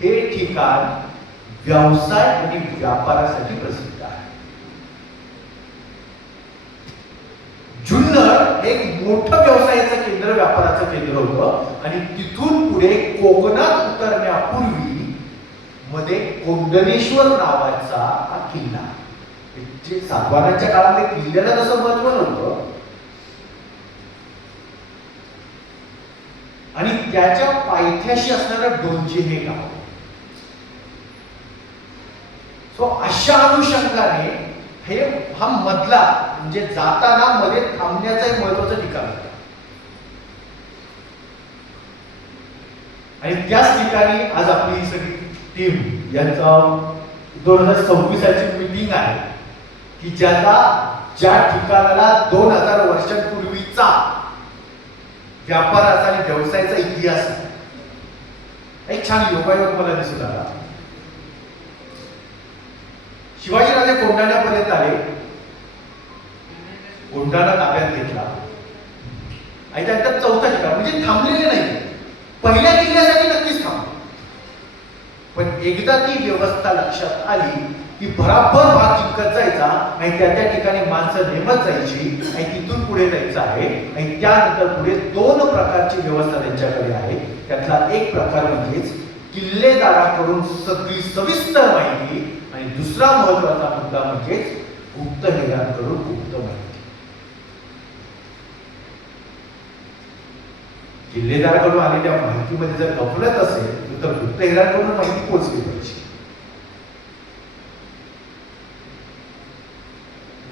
हे ठिकाण व्यवसाय आणि व्यापारासाठी प्रसिद्ध आहे. जुन्नर एक मोठं व्यवसायाचं केंद्र, व्यापाराचं केंद्र होतं. आणि तिथून पुढे कोकणात उतरण्यापूर्वी मध्ये कोंडणेश्वर नावाचा हा किल्ला, जे सातवाहनांच्या काळामध्ये किल्ल्याला तसं महत्व नव्हतं आणि त्याच्या पायथ्याशी असणारं डोंजे हे गाव. सो अशा अनुषंगाने हा मधला म्हणजे जाताना मध्ये थांबण्याचं एक महत्वाचं ठिकाण होतं. आणि त्याच ठिकाणी आज आपली सगळी टीम यांचा 2026ची मीटिंग आहे की ज्या ठिकाणाला 2000 वर्षांपूर्वीचा व्यापाराचा आणि व्यवसायाचा इतिहास आहे. एक छान योगायोग मला दिसून आला. शिवाजीराजे कोंढाण्यापर्यंत आले, कोंढाणा ताब्यात घेतला आणि त्यानंतर चौथा ठिकाण म्हणजे थांबलेले नाही. पहिल्या किल्ल्यासाठी नक्कीच थांबले, पण एकदा ती व्यवस्था लक्षात आली की भराभर भाग जिंकत जायचा आणि त्या त्या ठिकाणी माणसं नेमत जायची आणि तिथून पुढे जायचं आहे. आणि त्यानंतर पुढे दोन प्रकारची व्यवस्था त्यांच्याकडे आहे. त्यातला एक प्रकार म्हणजेच किल्लेदाराकडून सगळी सविस्तर माहिती आणि दुसरा महत्वाचा मुद्दा म्हणजेच गुप्तहेरांकडून गुप्त माहिती. किल्लेदाराकडून आलेल्या माहितीमध्ये जर गफलत असेल तर गुप्तहेरांकडून माहिती पोहोचली पाहिजे.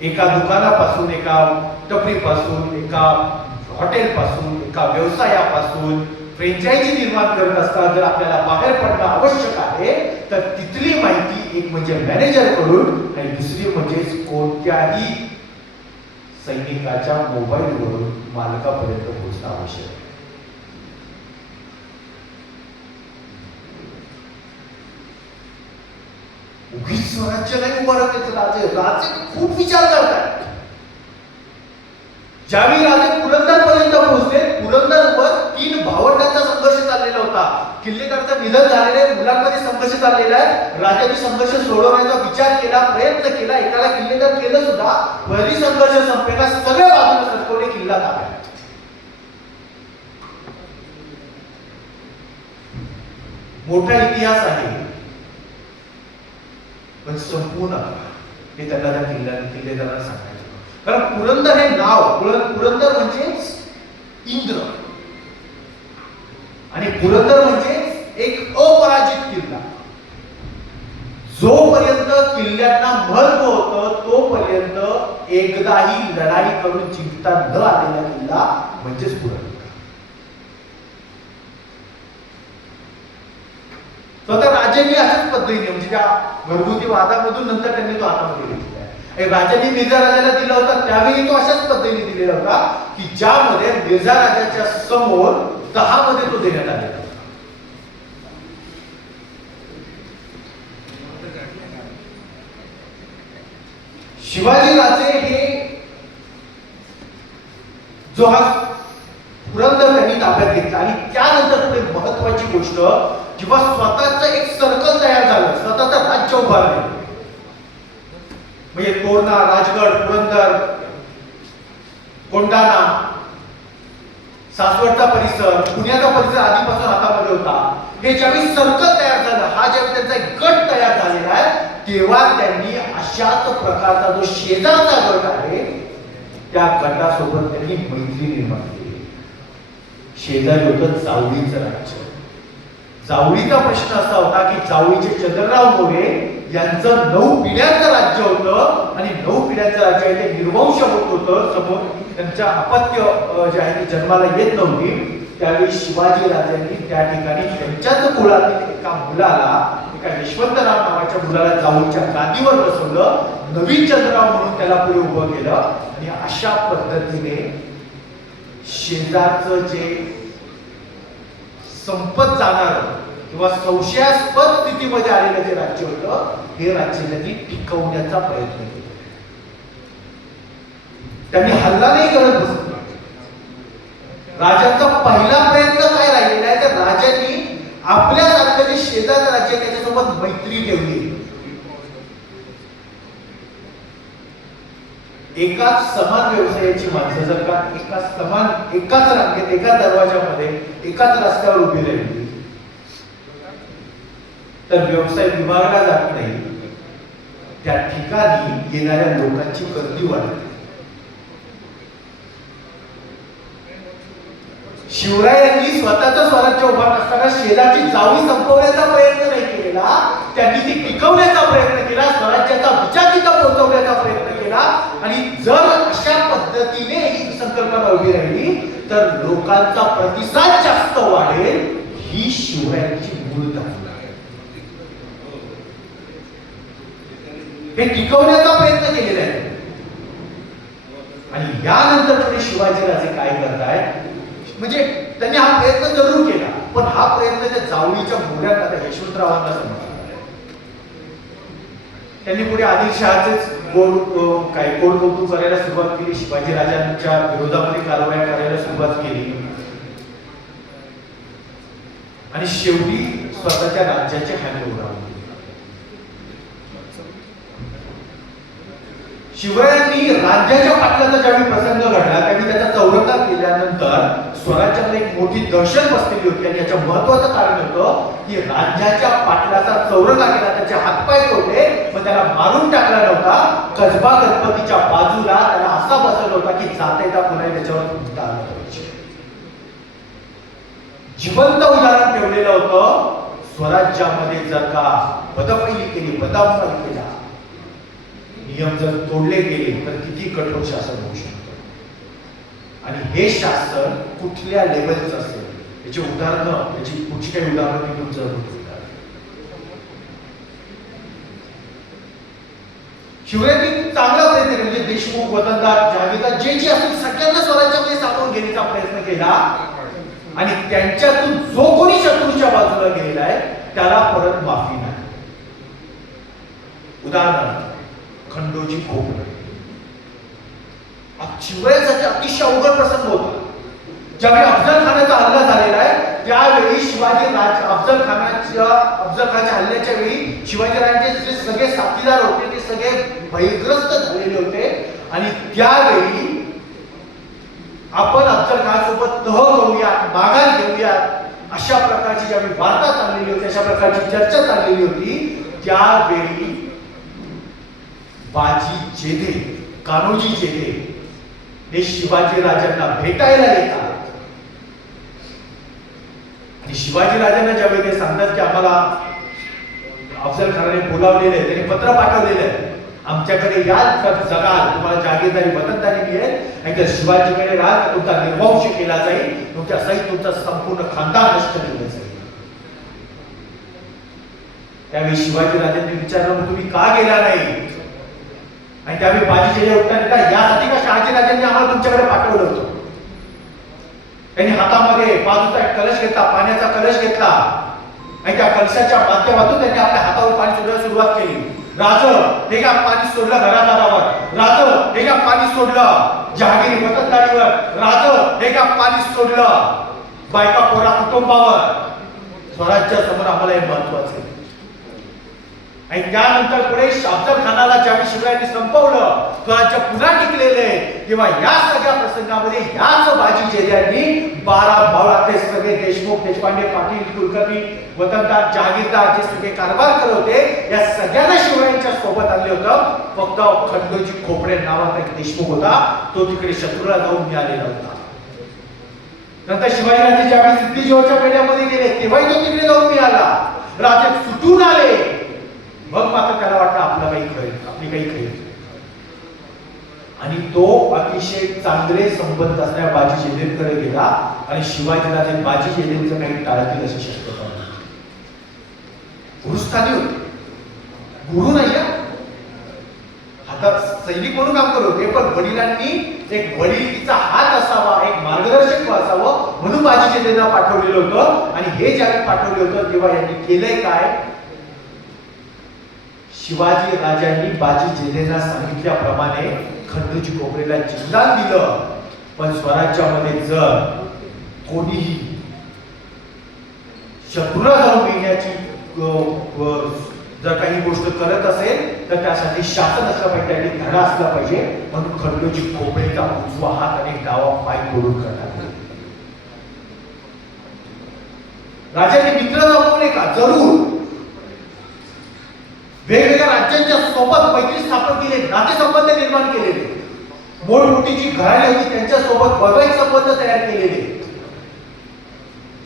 एका दुकानापासून, एका टपरीपासून, एका हॉटेलपासून, एका व्यवसायापासून फ्रँचायझी निर्माण करत असताना जर आपल्याला बाहेर पडणं आवश्यक आहे तर तिथली माहिती एक म्हणजे मॅनेजर कडून आणि दुसरी म्हणजे कोणत्याही सैनिकाच्या मोबाईलवरून मालकापर्यंत पोहोचणं आवश्यक आहे. उगीच स्वराज्य नाही उभारत राजे. राजे खूप विचार करतात. ज्यावेळी राजे पुरंदर पर्यंत पोहोचले, पुरंदरवर 3 भावंडांचा संघर्ष चाललेला होता. किल्लेदारचं निधन झालेलं आहे, मुलांमध्ये संघर्ष चाललेला आहे. राजांनी संघर्ष सोडवण्याचा विचार केला, प्रयत्न केला, एकाला किल्लेदार केलं सुद्धा. वरी संघर्ष संपेना, सगळ्या बाजूला सरकवले, किल्ला ताब्यात. मोठा इतिहास आहे पण संपूर्ण हे त्यांना त्या किल्लेदारांना सांगायचं. कारण पुरंदर हे नाव, पुरंदर म्हणजेच इंद्र आणि पुरंदर म्हणजे एक अपराजित किल्ला. जोपर्यंत किल्ल्यांना महत्व होतं तोपर्यंत एकदाही लढाई करून जिंकता न आलेला किल्ला म्हणजेच पुरंदर. स्वतः राजांनी अशाच पद्धतीने म्हणजे त्या घरगुती वादामधून नंतर त्यांनी तो हातामध्ये घेतला आहे. राजांनी मिर्झा राजाला दिला होता त्यावेळी तो अशाच पद्धतीने दिलेला होता की ज्यामध्ये मिर्झा राजाच्या समोर 10 मध्ये तो देण्यात आलेला होता. शिवाजी राजे हे जो हा पुरंदर त्यांनी ताब्यात घेतला आणि त्यानंतर पुढे महत्वाची गोष्ट जेव्हा स्वतःचं एक सर्कल तयार झालं, स्वतःचं राज्य उभारले, म्हणजे तोरणा, राजगड, पुरंदर, कोंढाणा, सासवडचा परिसर, पुण्याचा परिसर आधीपासून हातामध्ये होता. हे ज्यावेळी सर्कल तयार झालं, हा ज्यावेळी त्यांचा एक गट तयार झालेला आहे, तेव्हा त्यांनी अशाच प्रकारचा जो शेजारचा गट आहे त्या गटासोबत त्यांनी मैत्री निर्माण केली. शेजारी होतं जावळीचं राज्य. जावळीचा प्रश्न असा होता की जावळीचे चंद्रराव मोरे यांचं 9 पिढ्यांचं राज्य होतं आणि 9 पिढ्यांचं राज्य आहे ते निर्वंश होत होतं. समोर त्यांच्या अपत्य जे आहे ती जन्माला येत नव्हती. त्यावेळी शिवाजी राजांनी त्या ठिकाणी त्यांच्याच कुळातील एका मुलाला, एका यशवंतराव नावाच्या मुलाला जावळीच्या गादीवर बसवलं, नवीन चंद्रराव म्हणून त्याला पुढे उभं केलं आणि अशा पद्धतीने शेजारचं जे संपत जाणार किंवा संशयास्पद स्थितीमध्ये आलेलं जे राज्य होतं हे राज्य त्यांनी टिकवण्याचा प्रयत्न केला. त्यांनी हल्ला नाही करत बसले. राजांचा पहिला प्रयत्न काय राहिलेला आहे तर राजांनी आपल्यासारखं जे शेजारचं राज्य त्याच्यासोबत मैत्री ठेवली. एकाच समान व्यवसायाची माणसं जर का एकाच रांगेत, एकाच दरवाजामध्ये, एकाच रस्त्यावर उभी राहिली तर व्यवसाय विभागला जात नाही. त्या ठिकाणी येणाऱ्या लोकांची गर्दी वाढते. शिवरायांनी स्वतःचं स्वराज्य उभारत असताना शेजारची जावळी संपवण्याचा प्रयत्न नाही केलेला, त्यांनी ती टिकवण्याचा प्रयत्न केला, स्वराज्याचा विचार तिथं पोहोचवण्याचा प्रयत्न केला. आणि जर अशा पद्धतीने ही संकल्पना उभी राहिली तर लोकांचा प्रतिसाद जास्त वाढेल, ही शिवरायांची मूळ धारणा आहे. हे टिकवण्याचा प्रयत्न केलेला आहे. आणि यानंतर पुढे शिवाजीराजे काय करतायत म्हणजे त्यांनी हा प्रयत्न जरूर केला पण हा प्रयत्न त्या जावळीच्या मोऱ्यांना, त्या यशवंतरावांना समजला. त्यांनी पुढे आदिलशहाचेच गोड कौतुक करायला सुरुवात केली. शिवाजी राजांच्या विरोधामध्ये कारवाया करायला सुरुवात केली आणि शेवटी स्वतःच्या राज्याचे हँड उघडले. शिवरायांनी राज्याच्या पाटलाचा ज्यावेळी प्रसंग घडला त्यावेळी त्याचा चौरंगा केल्यानंतर स्वराज्याला एक मोठी दहशत बसलेली होती आणि याचं महत्वाचं कारण होतं की राज्याच्या पाटलाचा चौरंगा केला, त्याचे हातपाय तोडले, मग त्याला मारून टाकला नव्हता. कसबा गणपतीच्या बाजूला त्याला असा बसवला होता की जाता येता पुन्हा त्याच्यावर उलटा आला पाहिजे. जिवंत उदाहरण ठेवलेलं होतं. स्वराज्यामध्ये जर का बदफैली केली, बदामफाई केला, नियम जर तोडले गेले तर किती कठोर शासन होऊ शकतं. आणि हे शासन कुठल्या लेवलचं असेल याची उदाहरणं, याची कुठची काही उदाहरणं मी तुमचं शिवरायांनी चांगला प्रयत्न केला. म्हणजे देशमुख, वतनदार, जहागीरदार जे जे असतील सगळ्यांना स्वराज्यामध्ये सामावून घेण्याचा प्रयत्न केला आणि त्यांच्यातून जो कोणी शत्रूच्या बाजूला गेलेला आहे त्याला परत माफी नाही. उदाहरणार्थ खंडोजी खोपडे शिवरायांसाठी अतिशय अवघड प्रसंग होता. ज्यावेळी अफजल खानाचा हल्ला झालेला आहे त्यावेळी अफजल खानाच्या हल्ल्याच्या वेळी शिवाजीराजांचे जे सगळे साथीदार होते ते सगळे भयग्रस्त झालेले होते आणि त्यावेळी आपण अफजल खानासोबत तह करूयात, माघार घेऊयात अशा प्रकारची ज्यावेळी वार्ता चाललेली होती, अशा प्रकारची चर्चा चाललेली होती, त्यावेळी बाजी जेधे, कान्होजी जेधे हे शिवाजी राजांना भेटायला येतात आणि शिवाजी राजांना ज्यावेळी ते सांगतात की आम्हाला अफजल खानाने बोलावलेले, त्यांनी पत्र पाठवलेलं आहे, आमच्याकडे याल तर जगाल, तुम्हाला जागीरदारी, वतनदारी मिळेल, नाहीतर शिवाजीकडे राहाल तुमचा निर्वंश केला जाईल, तुमच्या सहित तुमचा संपूर्ण खानदान नष्ट केलं जाईल. त्यावेळी शिवाजी राजांनी विचारलं तुम्ही का गेला नाही? आणि त्यावेळी बाजी जेधे उत्तर यासाठी का शहाजी राजांनी आम्हाला तुमच्याकडे पाठवलं होतं. त्यांनी हातामध्ये बाजूचा एक कलश घेतला, पाण्याचा कलश घेतला आणि त्या कलशाच्या माध्यमातून त्यांनी आपल्या हातावर पाणी सोडायला सुरुवात केली. राज हे का पाणी सोडलं घरादारावर, राज हे का पाणी सोडलं जहागीर वतनदारीवर, राज हे का पाणी सोडलं बायका पोरा कुटुंबावर. स्वराज्या समोर आम्हाला हे महत्वाचं आहे. आणि त्यानंतर पुढे अफजल खानाला ज्यावेळी शिवरायांनी संपवलं, स्वराज्य पुन्हा टिकलेले, तेव्हा या सगळ्या प्रसंगामध्ये याच बाजी जेधे 12 भावातले सगळे देशमुख, देशपांडे, पाटील, कुलकर्णी, वतनदार, जहागीरदार जे सगळे कारभार करत होते या सगळ्यांना शिवरायांच्या सोबत आणले होतं. फक्त खंडोजी खोपडे नावाचा एक देशमुख होता, तो तिकडे शत्रूला जाऊन मिळालेला होता. नंतर शिवाजीराजे ज्यावेळी सिद्धी-जोहरच्या पेढ्यामध्ये गेले तेव्हाही तो तिकडे जाऊन मिळाला. राजे सुटून आले, मग मात्र त्याला वाटतं आपला काही खैर, आपली काही खैर, आणि तो अतिशय चांगले संबंध असणाऱ्या बाजी जेधेंकडे गेला आणि शिवाजीराजे बाजी जेधेंचं काही टाळतील अशी शक्यता होती. गुरुस्थानी होते, गुरु नाही, आता सैनिक म्हणून काम करत होते, पण वडिलांनी एक वडिलीचा हात असावा, एक मार्गदर्शक असावं म्हणून बाजी जेधेंना पाठवलेलं होतं. आणि हे ज्यावेळी पाठवलं होतं तेव्हा यांनी केलंय काय, शिवाजी राजांनी बाजी जेधेंना सांगितल्याप्रमाणे खंडोजी खोपडेला जिंदान दिलं. पण स्वराज्यामध्ये जर कोणीही शत्रूला जाऊन मिळण्याची जर काही गोष्ट करत असेल तर त्यासाठी शासन असलं पाहिजे, त्यासाठी धडा असला पाहिजे. म्हणून खंडोजी खोपडेचा उजवा हात आणि डावा पाय तोडून करण्यात आला. राजाने मित्र जमवले का? जरूर. वेगवेगळ्या राज्यांच्या सोबत मैत्री स्थापन केले, नातेसंबंध निर्माण केलेले, मोठमोठी जी घराणी होती त्यांच्या सोबत वैवाहिक संबंध तयार केलेले.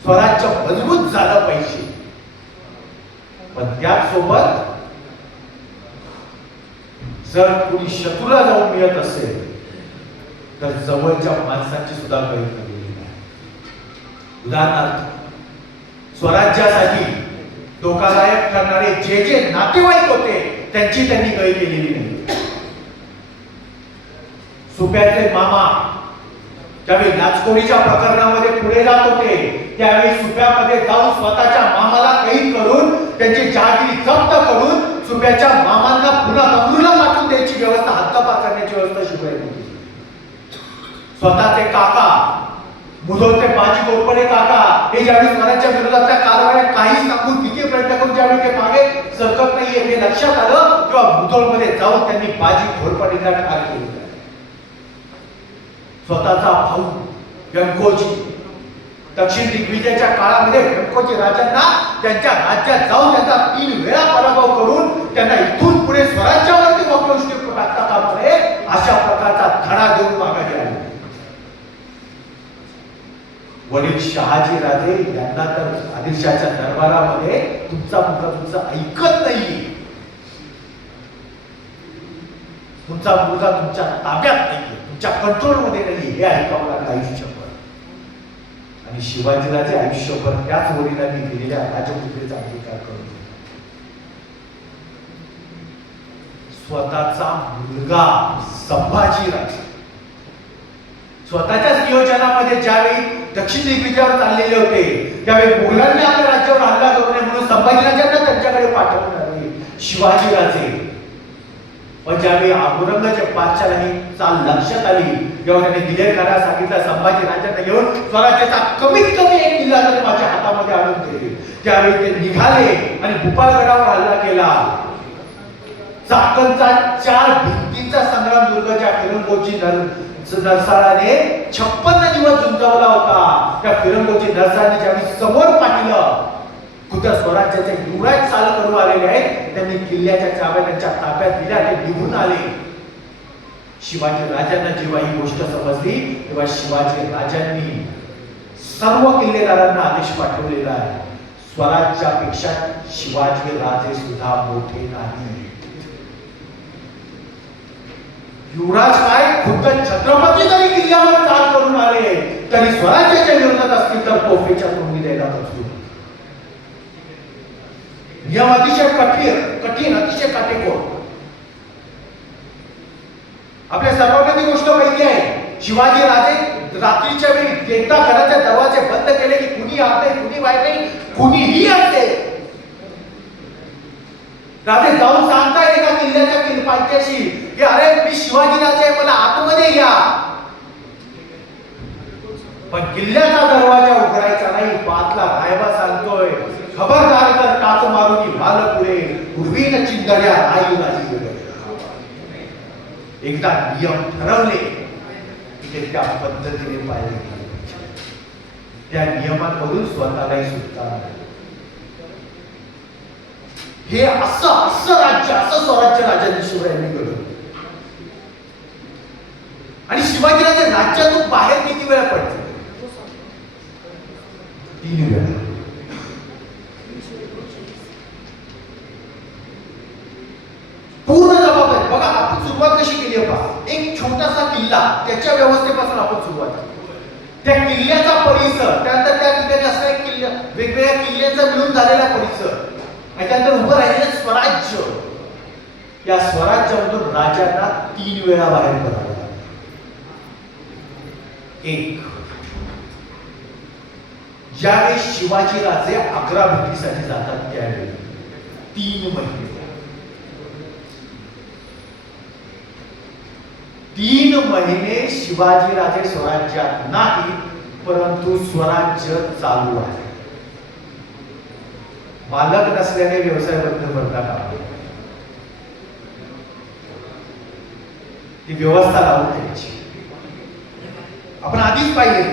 स्वराज्य मजबूत झालं पाहिजे, पण त्यासोबत जर कोणी शत्रूला जाऊन मिळत असेल तर जवळच्या माणसांची सुद्धा गैर केलेली नाही. उदाहरणार्थ स्वराज्यासाठी धोकादायक करणारे जे जे नातेवाईक होते त्यांची त्यांनी गय केलेली नाही. सुप्याचे मामा ज्यावेळी लाचखोरीच्या प्रकरणामध्ये पुढे जात होते त्यावेळी सुप्यामध्ये जाऊन स्वतःच्या मामाला कैद करून त्यांची जहागिरी जप्त करून सुप्याच्या मामांना पुन्हा बंगळुरूला पाठवून द्यायची व्यवस्था, हद्दपार करण्याची व्यवस्था शिवरायांनी केली. स्वतःचे काका मुधोळचे बाजी घोरपडे काका हे ज्यावेळी स्वराज्याच्या विरोधातल्या कारवाया काही सांगून किती प्रयत्न करून ज्यावेळी ते मागे सरकत नाहीये हे लक्षात आलं किंवा मुधोळमध्ये जाऊन त्यांनी बाजी घोरपडीला ठार केली. स्वतःचा भाऊ व्यंकोजी दक्षिण दिग्विजयाच्या काळामध्ये व्यंकोजी राजांना त्यांच्या राज्यात जाऊन त्यांचा 3 वेळा पराभव करून त्यांना इथून पुढे स्वराज्यावरती वक्रदृष्टी टाकता कामा नये अशा प्रकारचा धडा देऊन मागे आले. वडील शहाजी राजे यांना तर आदिलशाहच्या दरबारामध्ये तुमचा मुलगा तुमचं ऐकत नाहीये, तुमचा मुलगा तुमच्या ताब्यात नाहीये, तुमच्या कंट्रोलमध्ये नाहीये हे ऐकावं लागलं आयुष्यभर. आणि शिवाजीराजे आयुष्यभर त्याच वडिलांनी दिलेल्या राजमुद्रेचा अंगीकार करून स्वतःचा मुलगा संभाजीराजे स्वतःच्याच नियोजनामध्ये ज्यावेळी दक्षिण दिग्विजयावर चाललेले होते त्यावेळी मुघलांनी आपल्या राज्यावर हल्ला करू नये म्हणून संभाजीराजांना त्यांच्याकडे पाठवून आले शिवाजीराजे. पण ज्यावेळी औरंगजेब बादशाहला ही चाल लक्षात आली तेव्हा त्यांनी दिलेरखाना सांगितलं संभाजीराजांना घेऊन स्वराज्याचा कमीत कमी एक किल्ला तरी माझ्या हातामध्ये आणून दे. त्यावेळी ते निघाले आणि भूपाळगडावर हल्ला केला. चाकणचा 4 भिंतींचा संग्राम दुर्ग ज्या फिरंगोची नरसाळाने 56 दिवस झुंजावला होता त्या फिरंगोची नरसाळाने ज्यावेळी समोर पाहिलं खुद्द स्वराज्याचे युवराज चाल करून आलेले आहेत त्यांनी किल्ल्याच्या चाव्या त्यांच्या ताब्यात दिल्या ते निघून आले. शिवाजी राजांना जेव्हा ही गोष्ट समजली तेव्हा शिवाजी राजांनी सर्व किल्लेदारांना आदेश पाठवलेला आहे स्वराज्यापेक्षा शिवाजी राजे सुद्धा मोठे नाही. युवराज काय खुद्द छत्रपती जरी किल्ल्यावर चाल करून आले तरी स्वराज्याच्या विरोधात असतील तर तोफेच्या तोंडी द्यायला बसलो. नियम अतिशय कठीण अतिशय काटेकोर. आपल्या सर्वांना ती गोष्ट माहिती आहे शिवाजी राजे रात्रीच्या वेळी एकदा घराचे दरवाजे बंद केले की कुणी आत नाही कुणी बाहेर नाही कुणीही असते. राजे जाऊन सांगताय एका किल्ल्याच्या पायथ्याशी की अरे मी शिवाजी राजे मला आतमध्ये या. पण किल्ल्याचा दरवाजा उघडायचा नाही. पातला रायबा सांगतोय खबरदार कर टाच मारून भाल पुढे पूर्वीन चिंधड्या राई राई. एकदा नियम ठरवले की त्या पद्धतीने पाळले त्या नियमांमधून स्वतःलाही सुटता. हे असं राज्य असं स्वराज्य राजांनी शिवरायांनी घडवलं. आणि शिवाजीराजे राज्यातून बाहेर किती वेळा पडले 3 वेळा. पूर्ण जबाबदारी बघा आपण सुरुवात कशी केली आहे पहा. एक छोटासा किल्ला त्याच्या व्यवस्थेपासून आपण सुरुवात केली. त्या किल्ल्याचा परिसर त्यानंतर त्या ठिकाणी असं एक किल्ला वेगवेगळ्या किल्ल्यांचा मिळून झालेला परिसर आणि त्यानंतर उभं राहिलेलं स्वराज्य. या स्वराज्यामधून राजांना 3 वेळा बाहेर पडावं लागलं. एक ज्यावेळी शिवाजी राजे आग्रा भेटीसाठी जातात त्यावेळी 3 महिने 3 महिने शिवाजी राजे स्वराज्यात नाही परंतु स्वराज्य चालू आहे. मालक नसल्याने व्यवसाय बंद करतात. ती व्यवस्था लावून द्यायची. आपण आधीच पाहिले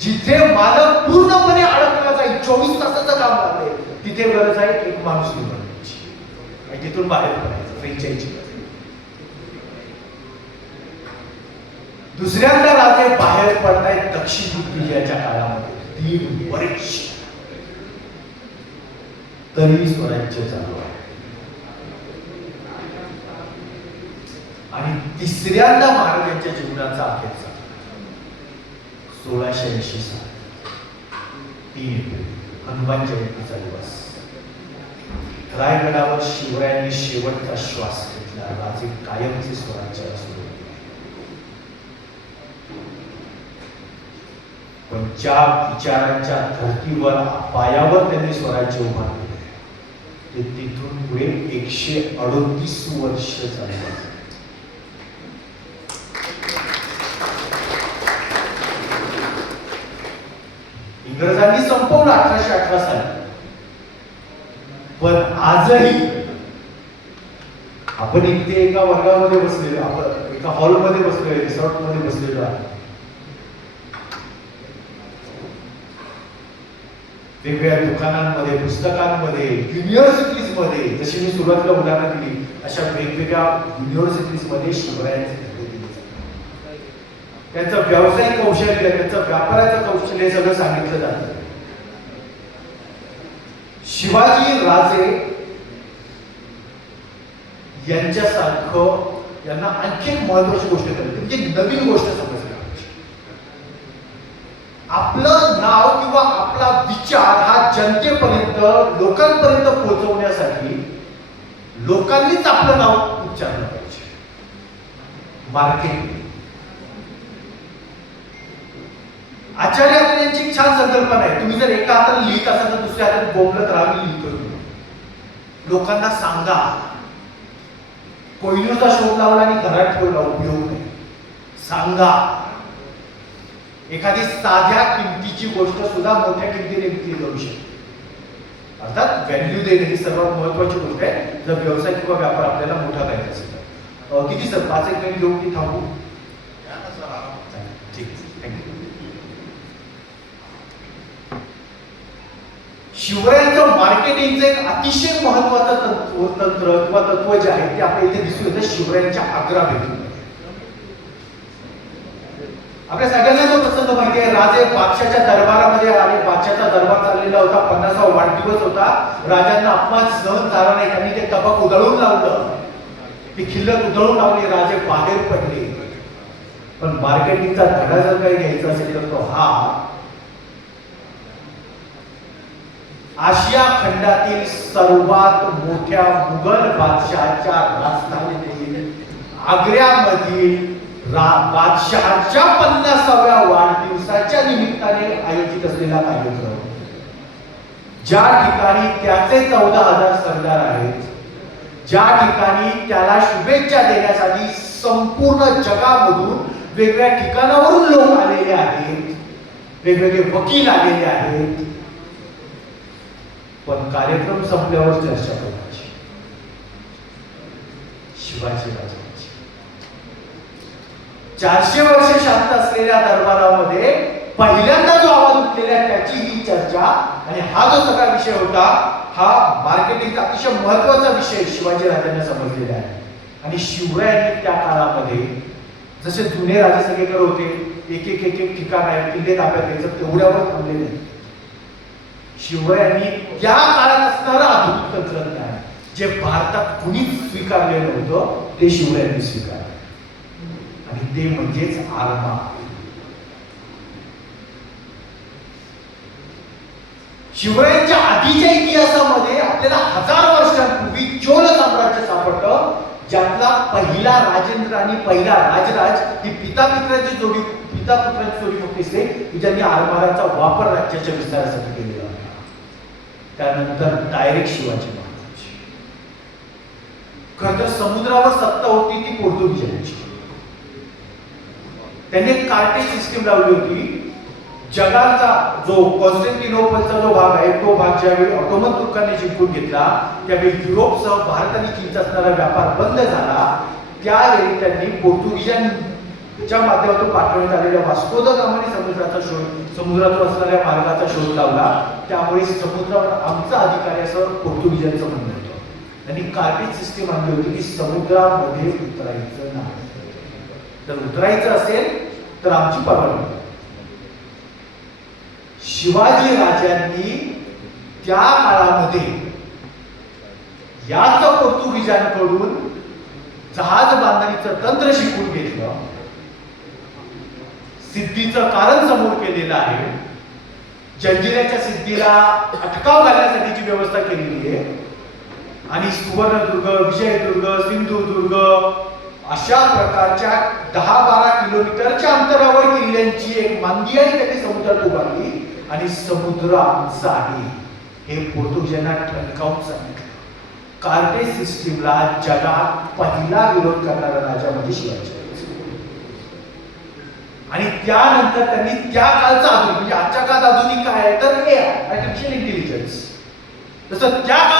जिथे मालक पूर्णपणे अडकला जाईल 24 तासाचं काम लागले तिथे गरज आहे एक माणूस निवडायची आणि तिथून बाहेर पडायचं फ्रेंचायझी. दुसऱ्यांदा राजे बाहेर पडतायत दक्षिण दिग्विजयाच्या काळामध्ये 3 वर्ष तरी स्वराज्य चालू आहे. आणि तिसऱ्यांदा महाराजांच्या जीवनाचा अखेर झाला 1680 साल 3 एप्रिल हनुमान जयंतीचा दिवस. रायगडावर शिवरायांनी शेवटचा श्वास घेतला. राजे कायमचे स्वराज्य असू. पण ज्या विचारांच्या धर्तीवर पायावर त्यांनी स्वराज्य उभारले ते तिथून पुढे 138 वर्ष झाले. इंग्रजांनी संपवलं 1818 साली. पण आजही आपण इथे एका वर्गामध्ये बसलेलो, आपण एका हॉलमध्ये बसलेलो, रिसॉर्टमध्ये बसलेलो आहे. वेगवेगळ्या दुकानांमध्ये, पुस्तकांमध्ये, युनिव्हर्सिटीज मध्ये, जशी मी सुरुवातीला उदाहरण दिली, अशा वेगवेगळ्या युनिव्हर्सिटीज मध्ये शिवरायांचे त्यांचं व्यावसायिक कौशल्य, त्यांचं व्यापाराचं कौशल्य सगळं सांगितलं जातं. शिवाजी राजे यांच्यासारखं यांना आणखी एक महत्वाची गोष्ट कळली, म्हणजे नवीन गोष्ट समजली. आपलं नाव किंवा आपला विचार हा जनतेपर्यंत, लोकांपर्यंत पोहोचवण्यासाठी लोकांनीच आपलं नाव उच्चारलं पाहिजे. मार्केटिंग. आचार्य यांची एक छान संकल्पना आहे. तुम्ही जर एका हाताने लिहित असाल तर दुसऱ्या हातात बोंबलत राहावी लिहितो. लोकांना सांगा. कोहिनूरचा शोध लावला आणि घरात ठेवला, उपयोग नाही. सांगा. एखादी साध्या किमतीची गोष्ट सुद्धा मोठ्या किमतीने विकली जाऊ शकते. अर्थात व्हॅल्यू देणे ही सर्वात महत्वाची गोष्ट आहे जर व्यवसाय किंवा व्यापार आपल्याला मोठा करायचा असेल तर. किती सर 5 एक मिनिट घेऊन ती थांबू? ठीक, थँक्यू. शिवरायांचं मार्केटिंगचं एक अतिशय महत्वाचं तंत्र किंवा तत्व जे आहे ते आपल्या इथे दिसून येतं शिवरायांच्या आग्रा भेटीमध्ये. आपल्या सगळ्यांना जो प्रसंग माहिती आहे, राजे बादशाच्या दरबारामध्ये आले. बादशाचा दरबार चाललेला होता, 50वा वाढदिवस होता. राजांना अपमान सहन झाला नाही, त्यांनी ते टबक उधळून लावलं, ती खिल्लत उधळून लावली. राजे बाहेर पडले. पण मार्केटिंगचा धडा जर काही घ्यायचा असेल तर तो हा, आशिया खंडातील सर्वात मोठ्या मुघल बादशहाच्या राजधानीतील आग्र्यामधील बादशहाच्या 50व्या वाढदिवसाच्या निमित्ताने आयोजित असलेला कार्यक्रम, ज्या ठिकाणी त्याचे 14,000 सरदार आहेत, ज्या ठिकाणी त्याला शुभेच्छा देण्यासाठी संपूर्ण जगामधून वेगवेगळ्या ठिकाणावरून लोक आलेले आहेत, वेगवेगळे वकील आलेले आहेत. पण कार्यक्रम संपल्यावर चर्चा करायची शिवाजी राजांची. 400 वर्ष शांत असलेल्या दरबारामध्ये पहिल्यांदा जो आवाज उठलेला त्याची ही चर्चा. आणि हा जो सगळा विषय होता हा मार्केटिंगचा अतिशय महत्वाचा विषय शिवाजी राजांना समजलेला आहे. आणि शिवरायांनी त्या काळामध्ये जसे जुने राजे सगळीकडे होते, एक एक ठिकाण आहे, किल्ले ताब्यात घ्यायचं, तेवढ्यावर थांबले नाही. शिवरायांनी त्या काळात असणारं आधुनिक तंत्रज्ञान जे भारतात कुणीच स्वीकारले नव्हतं ते शिवरायांनी स्वीकारलं. आणि ते म्हणजेच आरमार. शिवरायांच्या आधीच्या इतिहासामध्ये आपल्याला 1000 वर्षांपूर्वी चोल साम्राज्य सापडतं, ज्यातला पहिला राजेंद्र आणि पहिला राजराज ही पिता-पुत्रांची जोडी फक्त असते की ज्यांनी आरमाराचा वापर राज्याच्या विस्तारासाठी केलेला होता. त्यानंतर डायरेक्ट शिवाजी महाराज. खरं तर समुद्रावर सत्ता होती ती पोर्तुगीजांची. त्यांनी कार्टेज सिस्टीम लावली होती. जगाचा जो कॉन्स्टँटिनोपलचा जो भाग आहे तो भाग ज्यावेळी ऑटोमन तुर्कांनी जिंकून घेतला त्यावेळी युरोपसह भारत आणि चीनचा असणारा व्यापार बंद झाला. त्यावेळी त्यांनी पोर्तुगीजांच्या माध्यमातून पाठवण्यात आलेल्या वास्को द गामाने समुद्रातून असणाऱ्या मार्गाचा शोध लावला. त्यामुळे समुद्रावर आमचा अधिकार आहे असं पोर्तुगीजांचं म्हणणं होतं. त्यांनी कार्टेज सिस्टीम आणली होती की समुद्रामध्ये उतरायचं नाही. जर उतरायचं असेल तर आमची परवानगी. शिवाजी राजांनी त्या काळामध्ये याच पोर्तुगीजांकडून जहाज बांधणीचं तंत्र शिकून घेतलं. सिद्धीचं कारण समोर केलेलं आहे. जंजिऱ्याच्या सिद्धीला अटकाव घालण्यासाठीची व्यवस्था केलेली आहे. आणि सुवर्णदुर्ग, विजयदुर्ग, सिंधुदुर्ग अशा प्रकारच्या 10-12 किलोमीटरच्या अंतरावर किल्ल्यांची एक मांदियाळी त्यांनी समुद्रात उभारली. आणि समुद्र आमचा आहे हे पोर्तुगीजांना ठणकावून सांगितलं. कार्टेज सिस्टीमला जगात पहिला विरोध करणारा राजा म्हणजे शिवाजी. आणि त्यानंतर त्यांनी त्या काळचा आधुनिक म्हणजे आजच्या काळात आधुनिक काय आहे तर आर्टिफिशियल इंटेलिजन्स, जसं त्या